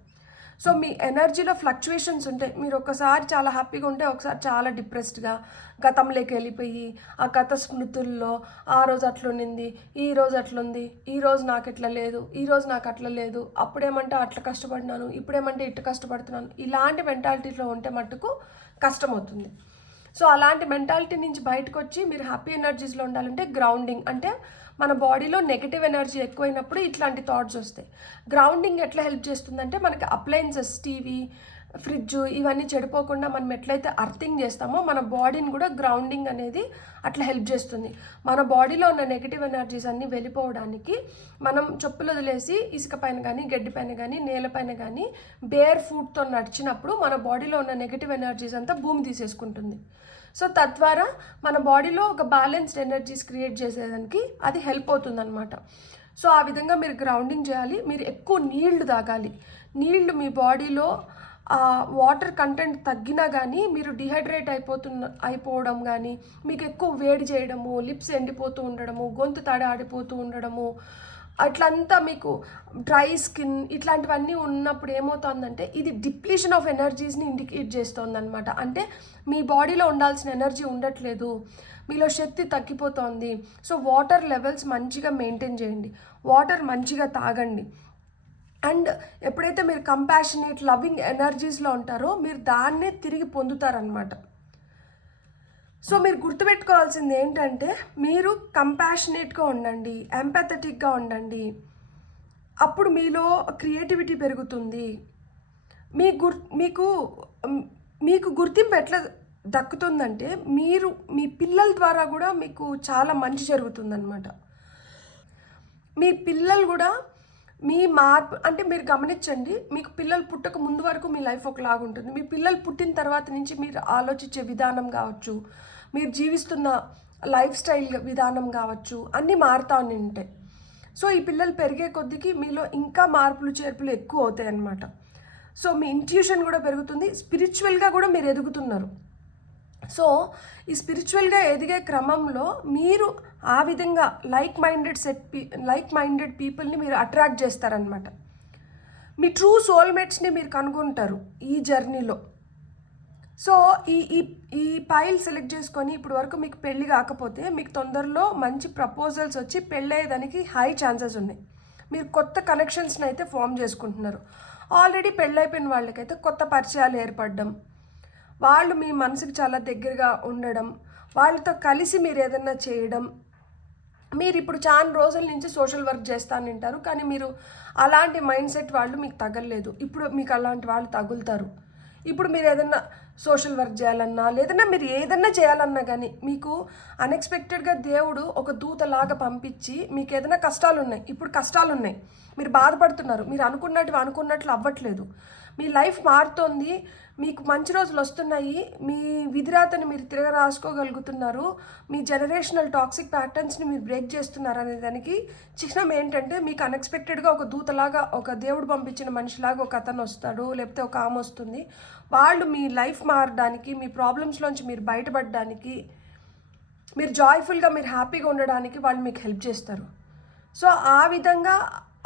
సో మీ ఎనర్జీలో ఫ్లక్చువేషన్స్ ఉంటాయి. మీరు ఒకసారి చాలా హ్యాపీగా ఉంటే ఒకసారి చాలా డిప్రెస్డ్గా గతంలోకి వెళ్ళిపోయి ఆ గత స్మృతుల్లో ఆ రోజు అట్లుండింది, ఈ రోజు అట్లుంది, ఈ రోజు నాకు ఇట్లా లేదు, ఈ రోజు నాకు అట్లా లేదు, అప్పుడేమంటే అట్లా కష్టపడినాను, ఇప్పుడేమంటే ఇట్లా కష్టపడుతున్నాను, ఇలాంటి మెంటాలిటీలో ఉంటే మట్టుకు కష్టమవుతుంది. సో అలాంటి మెంటాలిటీ నుంచి బయటకు వచ్చి మీరు హ్యాపీ ఎనర్జీస్లో ఉండాలంటే గ్రౌండింగ్ అంటే మన బాడీలో నెగిటివ్ ఎనర్జీ ఎక్కువైనప్పుడు ఇట్లాంటి థాట్స్ వస్తాయి. గ్రౌండింగ్ ఎట్లా హెల్ప్ చేస్తుందంటే మనకి అప్లయన్సెస్, టీవీ, ఫ్రిడ్జ్ ఇవన్నీ చెడిపోకుండా మనం ఎట్లయితే అర్థింగ్ చేస్తామో మన బాడీని కూడా గ్రౌండింగ్ అనేది అట్లా హెల్ప్ చేస్తుంది. మన బాడీలో ఉన్న నెగిటివ్ ఎనర్జీస్ అన్నీ వెళ్ళిపోవడానికి మనం చెప్పులు వదిలేసి ఇసుక పైన కానీ, గడ్డి పైన కానీ, నేలపైన కానీ బేర్ ఫుట్తో నడిచినప్పుడు మన బాడీలో ఉన్న నెగిటివ్ ఎనర్జీస్ అంతా భూమి తీసేసుకుంటుంది. సో తద్వారా మన బాడీలో ఒక బ్యాలెన్స్డ్ ఎనర్జీస్ క్రియేట్ చేసేదానికి అది హెల్ప్ అవుతుందన్నమాట. సో ఆ విధంగా మీరు గ్రౌండింగ్ చేయాలి. మీరు ఎక్కువ నీళ్లు తాగాలి. నీళ్లు మీ బాడీలో వాటర్ కంటెంట్ తగ్గినా కానీ మీరు డిహైడ్రేట్ అయిపోవడం కానీ, మీకు ఎక్కువ వేడి చేయడము, లిప్స్ ఎండిపోతూ ఉండడము, గొంతు తడి ఆడిపోతూ ఉండడము, అట్లంతా మీకు డ్రై స్కిన్ ఇట్లాంటివన్నీ ఉన్నప్పుడు ఏమవుతుందంటే ఇది డిప్లీషన్ ఆఫ్ ఎనర్జీస్ని ఇండికేట్ చేస్తుంది అనమాట. అంటే మీ బాడీలో ఉండాల్సిన ఎనర్జీ ఉండట్లేదు, మీలో శక్తి తగ్గిపోతుంది. సో వాటర్ లెవెల్స్ మంచిగా మెయింటైన్ చేయండి, వాటర్ మంచిగా తాగండి. అండ్ ఎప్పుడైతే మీరు కంపాషనేట్, లవింగ్ ఎనర్జీస్లో ఉంటారో మీరు దాన్నే తిరిగి పొందుతారనమాట. సో మీరు గుర్తుపెట్టుకోవాల్సింది ఏంటంటే మీరు కంపాషనేట్గా ఉండండి, ఎంపాథెటిక్గా ఉండండి. అప్పుడు మీలో క్రియేటివిటీ పెరుగుతుంది. మీకు గుర్తింపు ఎట్లా దక్కుతుందంటే మీరు మీ పిల్లల ద్వారా కూడా మీకు చాలా మంచి జరుగుతుందన్నమాట. మీ పిల్లలు కూడా మీ మార్పు అంటే మీరు గమనించండి, మీకు పిల్లలు పుట్టక ముందు వరకు మీ లైఫ్ ఒకలాగా ఉంటుంది. మీ పిల్లలు పుట్టిన తర్వాత నుంచి మీరు ఆలోచించే విధానం కావచ్చు, మీరు జీవిస్తున్న లైఫ్ స్టైల్ విధానం కావచ్చు, అన్నీ మారుతూ ఉంటాయి. సో ఈ పిల్లలు పెరిగే కొద్దికి మీలో ఇంకా మార్పులు చేర్పులు ఎక్కువ అవుతాయి అన్నమాట. సో మీ ఇంట్యూషన్ కూడా పెరుగుతుంది, స్పిరిచువల్గా కూడా మీరు ఎదుగుతున్నారు. సో ఈ స్పిరిచువల్గా ఎదిగే క్రమంలో మీరు ఆ విధంగా లైక్ మైండెడ్ పీపుల్ని మీరు అట్రాక్ట్ చేస్తారనమాట. మీ ట్రూ సోల్మేట్స్ని మీరు కనుగొంటారు ఈ జర్నీలో. సో ఈ ఈ ఈ పైల్ సెలెక్ట్ చేసుకొని ఇప్పుడు వరకు మీకు పెళ్ళి కాకపోతే మీకు తొందరలో మంచి ప్రపోజల్స్ వచ్చి పెళ్ళయ్యేదానికి హై ఛాన్సెస్ ఉన్నాయి. మీరు కొత్త కనెక్షన్స్ని అయితే ఫామ్ చేసుకుంటున్నారు. ఆల్రెడీ పెళ్ళైపోయిన వాళ్ళకైతే కొత్త పరిచయాలు ఏర్పడడం, వాళ్ళు మీ మనసుకి చాలా దగ్గరగా ఉండడం, వాళ్ళతో కలిసి మీరు ఏదన్నా చేయడం. మీరు ఇప్పుడు చాలా రోజుల నుంచి సోషల్ వర్క్ చేస్తానంటారు, కానీ మీరు అలాంటి మైండ్ సెట్ వాళ్ళు మీకు తగలలేదు. ఇప్పుడు మీకు అలాంటి వాళ్ళు తగులుతారు. ఇప్పుడు మీరు ఏదన్నా సోషల్ వర్క్ చేయాలన్నా లేదన్నా మీరు ఏదన్నా చేయాలన్నా కానీ మీకు అన్ఎక్స్పెక్టెడ్గా దేవుడు ఒక దూతలాగా పంపించి మీకు ఏదైనా కష్టాలు ఉన్నాయి, ఇప్పుడు కష్టాలు ఉన్నాయి, మీరు బాధపడుతున్నారు, మీరు అనుకున్నట్లు అవ్వట్లేదు, మీ లైఫ్ మారుతోంది, మీకు మంచి రోజులు వస్తున్నాయి, మీ విధిరాతని మీరు తిరగ రాసుకోగలుగుతున్నారు, మీ జనరేషనల్ టాక్సిక్ ప్యాటర్న్స్ని మీరు బ్రేక్ చేస్తున్నారు అనే దానికి చిహ్నం ఏంటంటే మీకు అన్ఎక్స్పెక్టెడ్గా ఒక దూతలాగా, ఒక దేవుడు పంపించిన మనిషిలాగా ఒక అతను వస్తాడు, లేకపోతే ఒక ఆమె వస్తుంది. వాళ్ళు మీ లైఫ్ మారడానికి, మీ ప్రాబ్లమ్స్లోంచి మీరు బయటపడడానికి, మీరు జాయ్ఫుల్గా, మీరు హ్యాపీగా ఉండడానికి వాళ్ళు మీకు హెల్ప్ చేస్తారు. సో ఆ విధంగా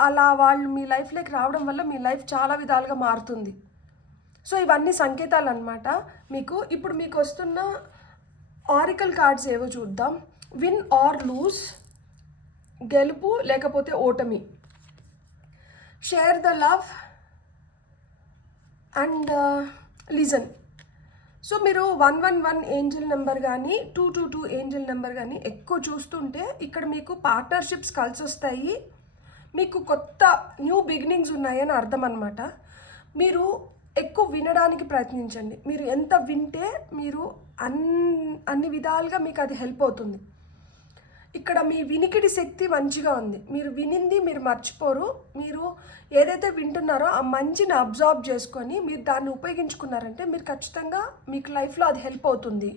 అలా వాళ్ళు మీ లైఫ్లోకి రావడం వల్ల మీ లైఫ్ చాలా విధాలుగా మారుతుంది. సో ఇవన్నీ సంకేతాలు అనమాట మీకు. ఇప్పుడు మీకు వస్తున్న ఆరికల్ కార్డ్స్ ఏవో చూద్దాం. విన్ ఆర్ లూజ్, గెలుపు లేకపోతే ఓటమి, share the love and listen. So మీరు 111 ఏంజల్ నెంబర్ కానీ 222 ఏంజల్ నెంబర్ కానీ ఎక్కువ చూస్తుంటే ఇక్కడ మీకు పార్ట్నర్షిప్స్ కలిసి వస్తాయి, మీకు కొత్త న్యూ బిగినింగ్స్ ఉన్నాయని అర్థం అనమాట. మీరు ఎక్కువ వినడానికి ప్రయత్నించండి. మీరు ఎంత వింటే మీరు అన్ని విధాలుగా మీకు అది హెల్ప్ అవుతుంది. ఇక్కడ మీ వినికిడి శక్తి మంచిగా ఉంది, మీరు వినింది మీరు మర్చిపోరు. మీరు ఏదైతే వింటున్నారో ఆ మంచిని అబ్జార్బ్ చేసుకొని మీరు దాన్ని ఉపయోగించుకున్నారంటే మీరు ఖచ్చితంగా మీకు లైఫ్లో అది హెల్ప్ అవుతుంది.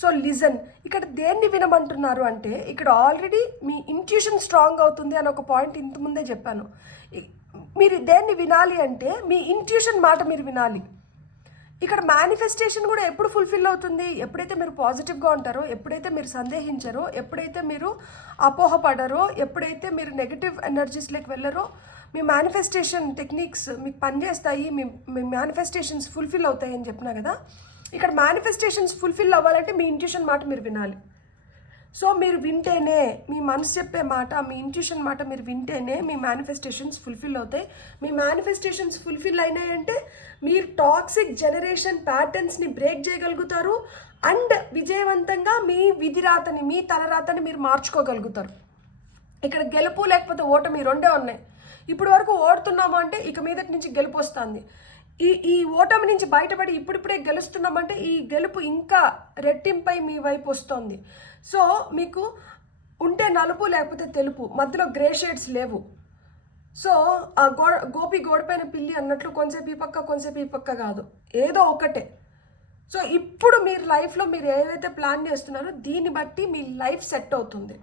సో లిజన్, ఇక్కడ దేన్ని వినమంటున్నారు అంటే ఇక్కడ ఆల్రెడీ మీ ఇంట్యూషన్ స్ట్రాంగ్ అవుతుంది అని ఒక పాయింట్ ఇంతకుముందే చెప్పాను. మీరు దేన్ని వినాలి అంటే మీ ఇంట్యూషన్ మాట మీరు వినాలి. ఇక్కడ మేనిఫెస్టేషన్ కూడా ఎప్పుడు ఫుల్ఫిల్ అవుతుంది? ఎప్పుడైతే మీరు పాజిటివ్గా ఉంటారో, ఎప్పుడైతే మీరు సందేహించారో, ఎప్పుడైతే మీరు అపోహపడరో, ఎప్పుడైతే మీరు నెగిటివ్ ఎనర్జీస్లోకి వెళ్ళరో మీ మేనిఫెస్టేషన్ టెక్నిక్స్ మీకు పనిచేస్తాయి, మీ మేనిఫెస్టేషన్స్ ఫుల్ఫిల్ అవుతాయి అని చెప్పినా కదా. ఇక్కడ మేనిఫెస్టేషన్స్ ఫుల్ఫిల్ అవ్వాలంటే మీ ఇంట్యూషన్ మాట మీరు వినాలి. సో మీరు వింటేనే, మీ మనసు చెప్పే మాట, మీ ఇంట్యూషన్ మాట మీరు వింటేనే మీ మేనిఫెస్టేషన్స్ ఫుల్ఫిల్ అవుతాయి. మీ మేనిఫెస్టేషన్స్ ఫుల్ఫిల్ అయినాయంటే మీరు టాక్సిక్ జనరేషన్ ప్యాటర్న్స్ని బ్రేక్ చేయగలుగుతారు అండ్ విజయవంతంగా మీ విధిరాతని, మీ తలరాతని మీరు మార్చుకోగలుగుతారు. ఇక్కడ గెలుపు లేకపోతే ఓటమి రెండే ఉన్నాయి. ఇప్పుడు వరకు ఓడుతున్నాము అంటే ఇక మీదటి నుంచి గెలుపు వస్తుంది. ఈ ఓటమి నుంచి బయటపడి ఇప్పుడిప్పుడే గెలుస్తున్నామంటే ఈ గెలుపు ఇంకా రెట్టింపై మీ వైపు వస్తుంది. సో మీకు ఉంటే నలుపు లేకపోతే తెలుపు, మధ్యలో గ్రే షేడ్స్ లేవు. సో ఆ గోపి గోడపైన పిల్లి అన్నట్లు కొంచెంసేపు ఈ పక్క కొంచెంసేపు ఈ పక్క కాదు, ఏదో ఒకటే. సో ఇప్పుడు మీరు లైఫ్లో మీరు ఏవైతే ప్లాన్ చేస్తున్నారో దీన్ని బట్టి మీ లైఫ్ సెట్ అవుతుంది.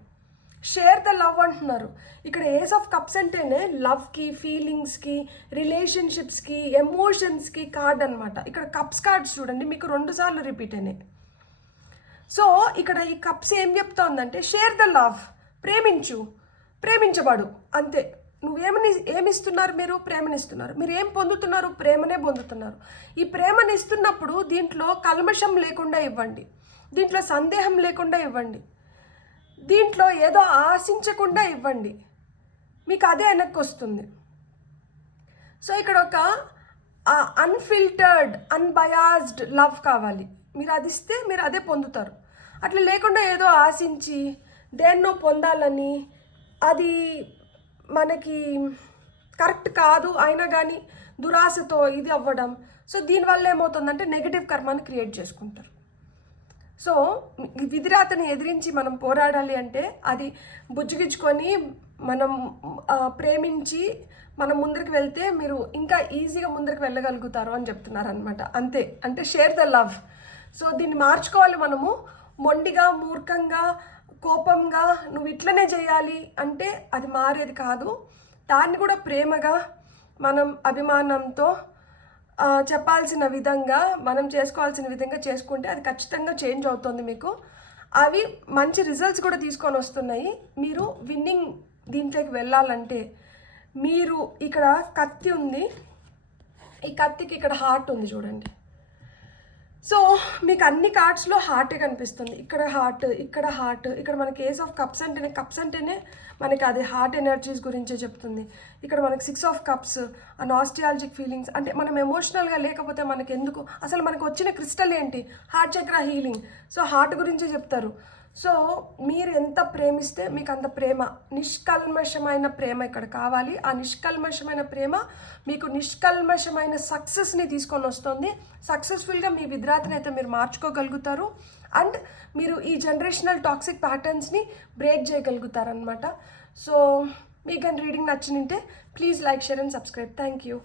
షేర్ ద లవ్ అంటున్నారు. ఇక్కడ ఏస్ ఆఫ్ కప్స్ అంటేనే లవ్కి, ఫీలింగ్స్కి, రిలేషన్షిప్స్కి, ఎమోషన్స్కి కార్డ్ అనమాట. ఇక్కడ కప్స్ కార్డ్స్ చూడండి, మీకు 2 సార్లు రిపీట్ అయినాయి. సో ఇక్కడ ఈ కప్స్ ఏం చెప్తోందంటే షేర్ ద లవ్, ప్రేమించు, ప్రేమించబడు, అంతే. ఏమిస్తున్నారు? మీరు ప్రేమనిస్తున్నారు. మీరు ఏం పొందుతున్నారు? ప్రేమనే పొందుతున్నారు. ఈ ప్రేమని ఇస్తున్నప్పుడు దీంట్లో కల్మషం లేకుండా ఇవ్వండి, దీంట్లో సందేహం లేకుండా ఇవ్వండి, దీంట్లో ఏదో ఆశించకుండా ఇవ్వండి, మీకు అదే వెనక్కి వస్తుంది. సో ఇక్కడ ఒక అన్ఫిల్టర్డ్, అన్బయాస్డ్ లవ్ కావాలి. మీరు అది ఇస్తే మీరు అదే పొందుతారు. అట్లా లేకుండా ఏదో ఆశించి దేన్నో పొందాలని, అది మనకి కరెక్ట్ కాదు అయినా కానీ దురాశతో ఇది అవ్వడం. సో దీనివల్ల ఏమవుతుందంటే నెగిటివ్ కర్మాన్ని క్రియేట్ చేసుకుంటారు. సో విధిరాతని ఎదిరించి మనం పోరాడాలి అంటే అది బుజ్జిగించుకొని మనం ప్రేమించి మనం ముందరికి వెళ్తే మీరు ఇంకా ఈజీగా ముందరికి వెళ్ళగలుగుతారు అని చెప్తున్నారు అనమాట. అంతే, అంటే షేర్ ద లవ్. సో దీన్ని మార్చుకోవాలి మనము. మొండిగా, మూర్ఖంగా, కోపంగా నువ్వు ఇట్లనే చేయాలి అంటే అది మారేది కాదు. దాన్ని కూడా ప్రేమగా, మనం అభిమానంతో చెప్పాల్సిన విధంగా మనం చేసుకోవాల్సిన విధంగా చేసుకుంటే అది ఖచ్చితంగా చేంజ్ అవుతుంది మీకు. అవి మంచి రిజల్ట్స్ కూడా తీసుకొని వస్తున్నాయి. మీరు విన్నింగ్ దీంట్లోకి వెళ్ళాలంటే మీరు ఇక్కడ కత్తి ఉంది, ఈ కత్తికి ఇక్కడ హార్ట్ ఉంది చూడండి. సో మీకు అన్ని కార్డ్స్లో హార్టే కనిపిస్తుంది. ఇక్కడ హార్ట్, ఇక్కడ హార్ట్, ఇక్కడ మనకి ఏస్ ఆఫ్ కప్స్ అంటేనే మనకి అది హార్ట్ ఎనర్జీస్ గురించే చెప్తుంది. ఇక్కడ మనకి 6 ఆఫ్ కప్స్, ఆ నాస్టాలజిక్ ఫీలింగ్స్, అంటే మనం ఎమోషనల్గా లేకపోతే మనకి ఎందుకు, అసలు మనకు వచ్చిన క్రిస్టల్ ఏంటి, హార్ట్ చక్ర హీలింగ్. సో హార్ట్ గురించే చెప్తారు. సో మీరు ఎంత ప్రేమిస్తే మీకు అంత ప్రేమ, నిష్కల్మషమైన ప్రేమ ఇక్కడ కావాలి. ఆ నిష్కల్మషమైన ప్రేమ మీకు నిష్కల్మషమైన సక్సెస్ని తీసుకొని వస్తుంది. సక్సెస్ఫుల్గా మీ విద్రాతని అయితే మీరు మార్చుకోగలుగుతారు. అండ్ మీరు ఈ జనరేషనల్ టాక్సిక్ ప్యాటర్న్స్ని బ్రేక్ చేయగలుగుతారనమాట. సో మీకు రీడింగ్ నచ్చినంటే please like, share and subscribe. Thank you.